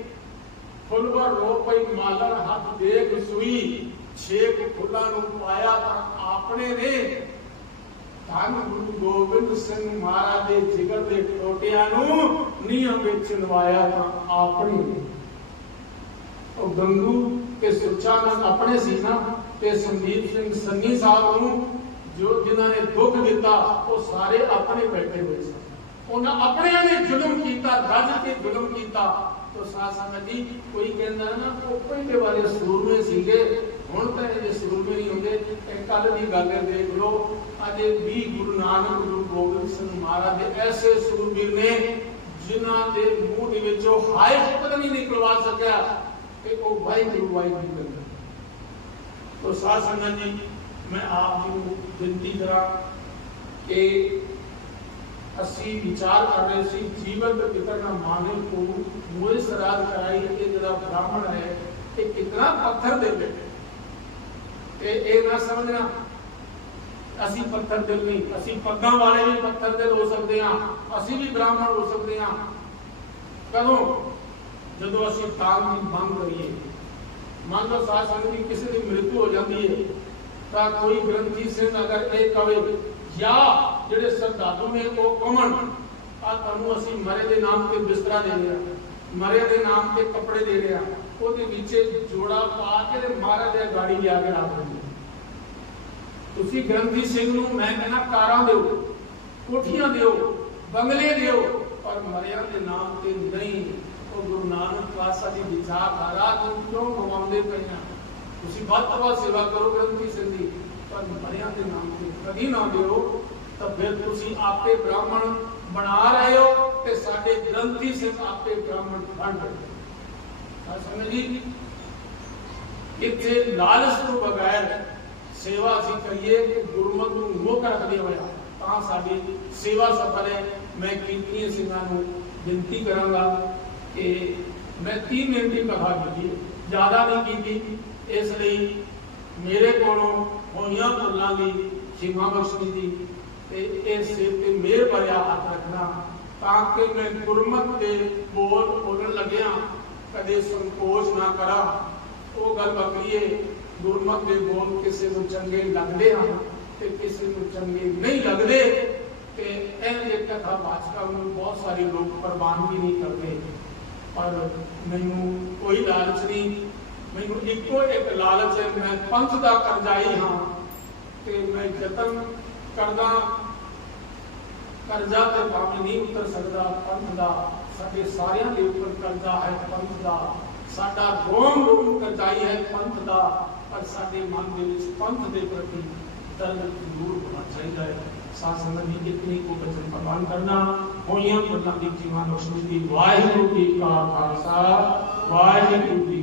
ਫੁੱਲਵਰ ਰੋਪਈ ਮਾਲਰ ਹੱਥ ਦੇਖ ਸੂਈ। ਛੇਕ ਫੁੱਲਾਂ ਨੂੰ ਪਾਇਆ ਤਾਂ ਆਪਣੇ ਨੇ। ਧੰਨ ਗੁਰੂ ਗੋਬਿੰਦ ਸਿੰਘ ਮਹਾਰਾਜ ਦੇ ਜਿਗਰ ਦੇ ਟੋਟਿਆਂ ਨੂੰ ਨੀਹਾਂ ਵਿੱਚ ਨਵਾਇਆ ਤਾਂ ਆਪਣੇ ਉਹ ਗੰਗੂ ਤੇ ਸੁੱਚਾ ਨਾਲ ਆਪਣੇ ਸੀ ਨਾ, ਤੇ ਸੰਦੀਪ ਸਿੰਘ ਸੰਨੀ ਸਾਹਿਬ ਨੂੰ ਜੋ ਜਿਨ੍ਹਾਂ ਨੇ ਦੁੱਖ ਦਿੱਤਾ, ਉਹ ਸਾਰੇ ਆਪਣੇ ਬੈਠੇ ਹੋਏ ਸਨ। ਉਹਨਾਂ ਆਪਣਿਆਂ ਨੇ ਜ਼ੁਲਮ ਕੀਤਾ, ਰੱਜ ਕੇ ਜ਼ੁਲਮ ਕੀਤਾ। ਤੋ ਸਾਧ ਸੰਗਤ ਜੀ, ਕੋਈ ਕਹਿੰਦਾ ਨਾ, ਉਹ ਪਹਿਲੇ ਵਾਲੇ ਸੂਰਮੇ ਸੀਗੇ ਹੁਣ ਤਾਂ ਇਹ ਸੂਰਮੇ ਨਹੀਂ ਹੁੰਦੇ ਇਹ ਕੱਲ ਦੀ ਗੱਲ ਹੈ, ਦੇਖ ਲਓ, ਅੱਜ ਵੀ ਗੁਰੂ ਨਾਨਕ ਗੁਰੂ ਗੋਬਿੰਦ ਸਿੰਘ ਮਹਾਰਾਜ ਦੇ ਐਸੇ ਸੂਰਬੀਰ ਨੇ, ਜਿਨ੍ਹਾਂ ਦੇ ਮੂੰਹ ਦੇ ਵਿੱਚੋਂ ਹਾਏ ਸ਼ਬਦ ਨਹੀਂ ਨਿਕਲਵਾ ਸਕਿਆ, ਤੇ ਉਹ ਵਾਹਿਗੁਰੂ ਵਾਹਿਗੁਰੂ ਕਹਿੰਦਾ ਤੋ ਸਾਧ ਸੰਗਤ ਜੀ, ਮੈਂ ਆਪ ਜੀ ਨੂੰ ਬੇਨਤੀ ਕਰਾਂ ਕਿ ਅਸੀਂ ਵਿਚਾਰ ਕਰ ਰਹੇ ਸੀ, ਜੀਵਨ ਦੇ ਪਿਤਾ ਦਾ ਮਾਨੇ ਕੋ ਮੂਏ ਸਰਾਧ ਕਰਾਈ ਕਿ ਜਿਹੜਾ ਬ੍ਰਾਹਮਣ ਹੈ, ਇਹ ਕਿਤਨਾ ਪੱਥਰ ਦੇ ਬੇਟੇ ਤੇ ਇਹ ਨਾ ਸਮਝਣਾ। ਅਸੀਂ ਪੱਥਰ ਦਿਲ ਨਹੀਂ, ਅਸੀਂ ਪੱਗਾਂ ਵਾਲੇ ਵੀ ਪੱਥਰ ਦਿਲ ਹੋ ਸਕਦੇ ਹਾਂ, ਅਸੀਂ ਵੀ ਬ੍ਰਾਹਮਣ ਹੋ ਸਕਦੇ ਹਾਂ। ਕਦੋਂ? ਜਦੋਂ ਅਸੀਂ ਤਾਲ ਦੀ ਬੰਦ ਕਰੀਏ। ਮੰਨ ਲਓ ਸਾਧ ਸੰਗਤ ਜੀ ਕਿਸੇ ਦੀ ਮ੍ਰਿਤੂ ਹੋ ਜਾਂਦੀ ਹੈ। ਤਾਂ ਕੋਈ ਗ੍ਰੰਥੀ ਸਿੰਘ ਅਗਰ ਇਹ ਕਵੇ ਜਾਂ ਜਿਹੜੇ ਸਰਦਾਰੂ ਨੇ ਉਹ ਕਮਣ ਆ ਤੁਹਾਨੂੰ ਅਸੀਂ ਮਰੇ ਦੇ ਨਾਮ ਤੇ ਬਿਸਤਰਾ ਦੇ ਰਹੇ ਹਾਂ। ਮਰੇ ਦੇ ਨਾਮ ਤੇ ਕੱਪੜੇ ਦੇ ਰਹੇ ਹਾਂ। ਉਹਦੇ ਵਿੱਚ ਜੋੜਾ ਪਾ ਕੇ ਤੇ ਮਹਾਰਾਜ ਦੇ ਗਾੜੀ ਲਿਆ ਕੇ ਰੱਖ ਦਿੰਦੇ ਤੁਸੀਂ ਗ੍ਰੰਥੀ ਸਿੰਘ ਨੂੰ ਮੈਂ ਕਹਿੰਦਾ ਕਾਰਾਂ ਦਿਓ, ਕੋਠੀਆਂ ਦਿਓ, ਬੰਗਲੇ ਦਿਓ, ਪਰ ਮਰਿਆਂ ਦੇ ਨਾਮ ਤੇ ਨਹੀਂ। ਉਹ ਗੁਰੂ ਨਾਨਕ ਪਾਤਸ਼ਾਹ ਦੀ ਵਿਚਾਰਧਾਰਾ ਨੂੰ ਕਿਉਂ ਗਵਾਉਂਦੇ ਪਏ ਆ? ਤੁਸੀਂ ਵੱਧ ਤੋਂ ਵੱਧ ਸੇਵਾ ਕਰੋ ਗ੍ਰੰਥੀ ਸਿੰਘ ਦੀ, ਪਰ ਮਰਿਆ ਦੇ ਨਾਮ ਤੇ ਕਦੀ ਨਾ ਦਿਓ। ਤਾਂ ਫਿਰ ਤੁਸੀਂ ਆਪੇ ਬ੍ਰਾਹਮਣ ਬਣਾ ਰਹੇ ਹੋ ਤੇ ਸਾਡੇ ਗ੍ਰੰਥੀ ਸਿੰਘ ਆਪੇ ਬ੍ਰਾਹਮਣ ਬਣ ਰਹੇ ਆ ਸਮਝ ਜੀ ਇੱਥੇ ਲਾਲਚ ਤੋਂ ਬਗੈਰ ਸੇਵਾ ਅਸੀਂ ਕਰੀਏ ਕਿ ਗੁਰਮਤ ਨੂੰ ਮੁੱਖ ਰੱਖਦੇ ਹੋਇਆ ਤਾਂ ਸਾਡੀ ਸੇਵਾ ਸਫਲ ਹੈ ਮੈਂ ਕੀਰਤਨੀ ਸਿੰਘਾਂ ਨੂੰ ਬੇਨਤੀ ਕਰਾਂਗਾ ਕਿ ਮੈਂ 30 ਮਿੰਟ ਦੀ ਕਥਾ ਕੀਤੀ ਹੈ, ਜ਼ਿਆਦਾ ਨਹੀਂ ਕੀਤੀ ਇਸ ਲਈ ਮੇਰੇ ਕੋਲੋਂ ਹੋਈਆਂ ਭੁੱਲਾਂ ਦੀ ਖਿਮਾ ਬਖਸ਼ਣੀ ਦੀ ਤੇ ਇਹ ਸਿਰ ਤੇ ਮਿਹਰ ਭਰਿਆ ਹੱਥ ਰੱਖਣਾ ਤਾਂ ਕਿ ਮੈਂ ਗੁਰਮਤ ਦੇ ਬੋਲ ਬੋਲਣ ਲੱਗਿਆ ਕਦੇ ਸੰਕੋਚ ਨਾ ਕਰਾਂ। ਉਹ ਗੱਲ ਵੱਖਰੀ ਗੁਰਮਤ ਦੇ ਬੋਲ ਕਿਸੇ ਨੂੰ ਚੰਗੇ ਲੱਗਦੇ ਹਨ ਤੇ ਕਿਸੇ ਨੂੰ ਚੰਗੇ ਨਹੀਂ ਲੱਗਦੇ। ਤੇ ਇਹ ਜੇ ਕਥਾ ਬਾਚਕਾ ਨੂੰ ਬਹੁਤ ਸਾਰੇ ਲੋਕ ਪ੍ਰਵਾਨਗੀ ਨਹੀਂ ਕਰਦੇ। ਪਰ ਮੈਨੂੰ ਕੋਈ ਲਾਲਚ ਨਹੀਂ। ਮੈਨੂੰ ਇੱਕੋ ਇੱਕ ਲਾਲਚ ਹੈ, ਮੈਂ ਪੰਥ ਦਾ ਕਰਜ਼ਾਈ ਹਾਂ। ਤੇ ਮੈਂ ਯਤਨ ਕਰਦਾ, ਕਰਜ਼ਾ ਤੇ ਕੰਮ ਨਹੀਂ ਉਤਰ ਸਕਦਾ ਪੰਥ ਦਾ। ਸਾਡੇ ਸਾਰਿਆਂ ਦੇ ਉੱਪਰ ਕਰਜ਼ਾ ਹੈ, ਪੰਥ ਦਾ। ਸਾਡਾ ਰੋਮ ਰੋਮ ਕਰਜ਼ਾਈ ਹੈ ਪੰਥ ਦਾ, ਪਰ ਸਾਡੇ ਮਨ ਦੇ ਵਿੱਚ ਪੰਥ ਦੇ ਪ੍ਰਤੀ ਦਰਦ ਦੂਰ ਹੋਣਾ ਚਾਹੀਦਾ ਹੈ। ਸਾਧ ਸੰਗਤ ਜੀ ਇਤਨੀ ਕੋ ਬਚਨ ਪ੍ਰਵਾਨ ਕਰਨਾ ਹੋਈਆਂ ਪ੍ਰਤਾਂ ਦੀ ਜੀਵਨ ਰੋਸ਼ਨੀ ਦੀ ਵਾਹਿਗੁਰੂ ਜੀ ਕਾ ਖਾਲਸਾ, ਵਾਹਿਗੁਰੂ ਜੀ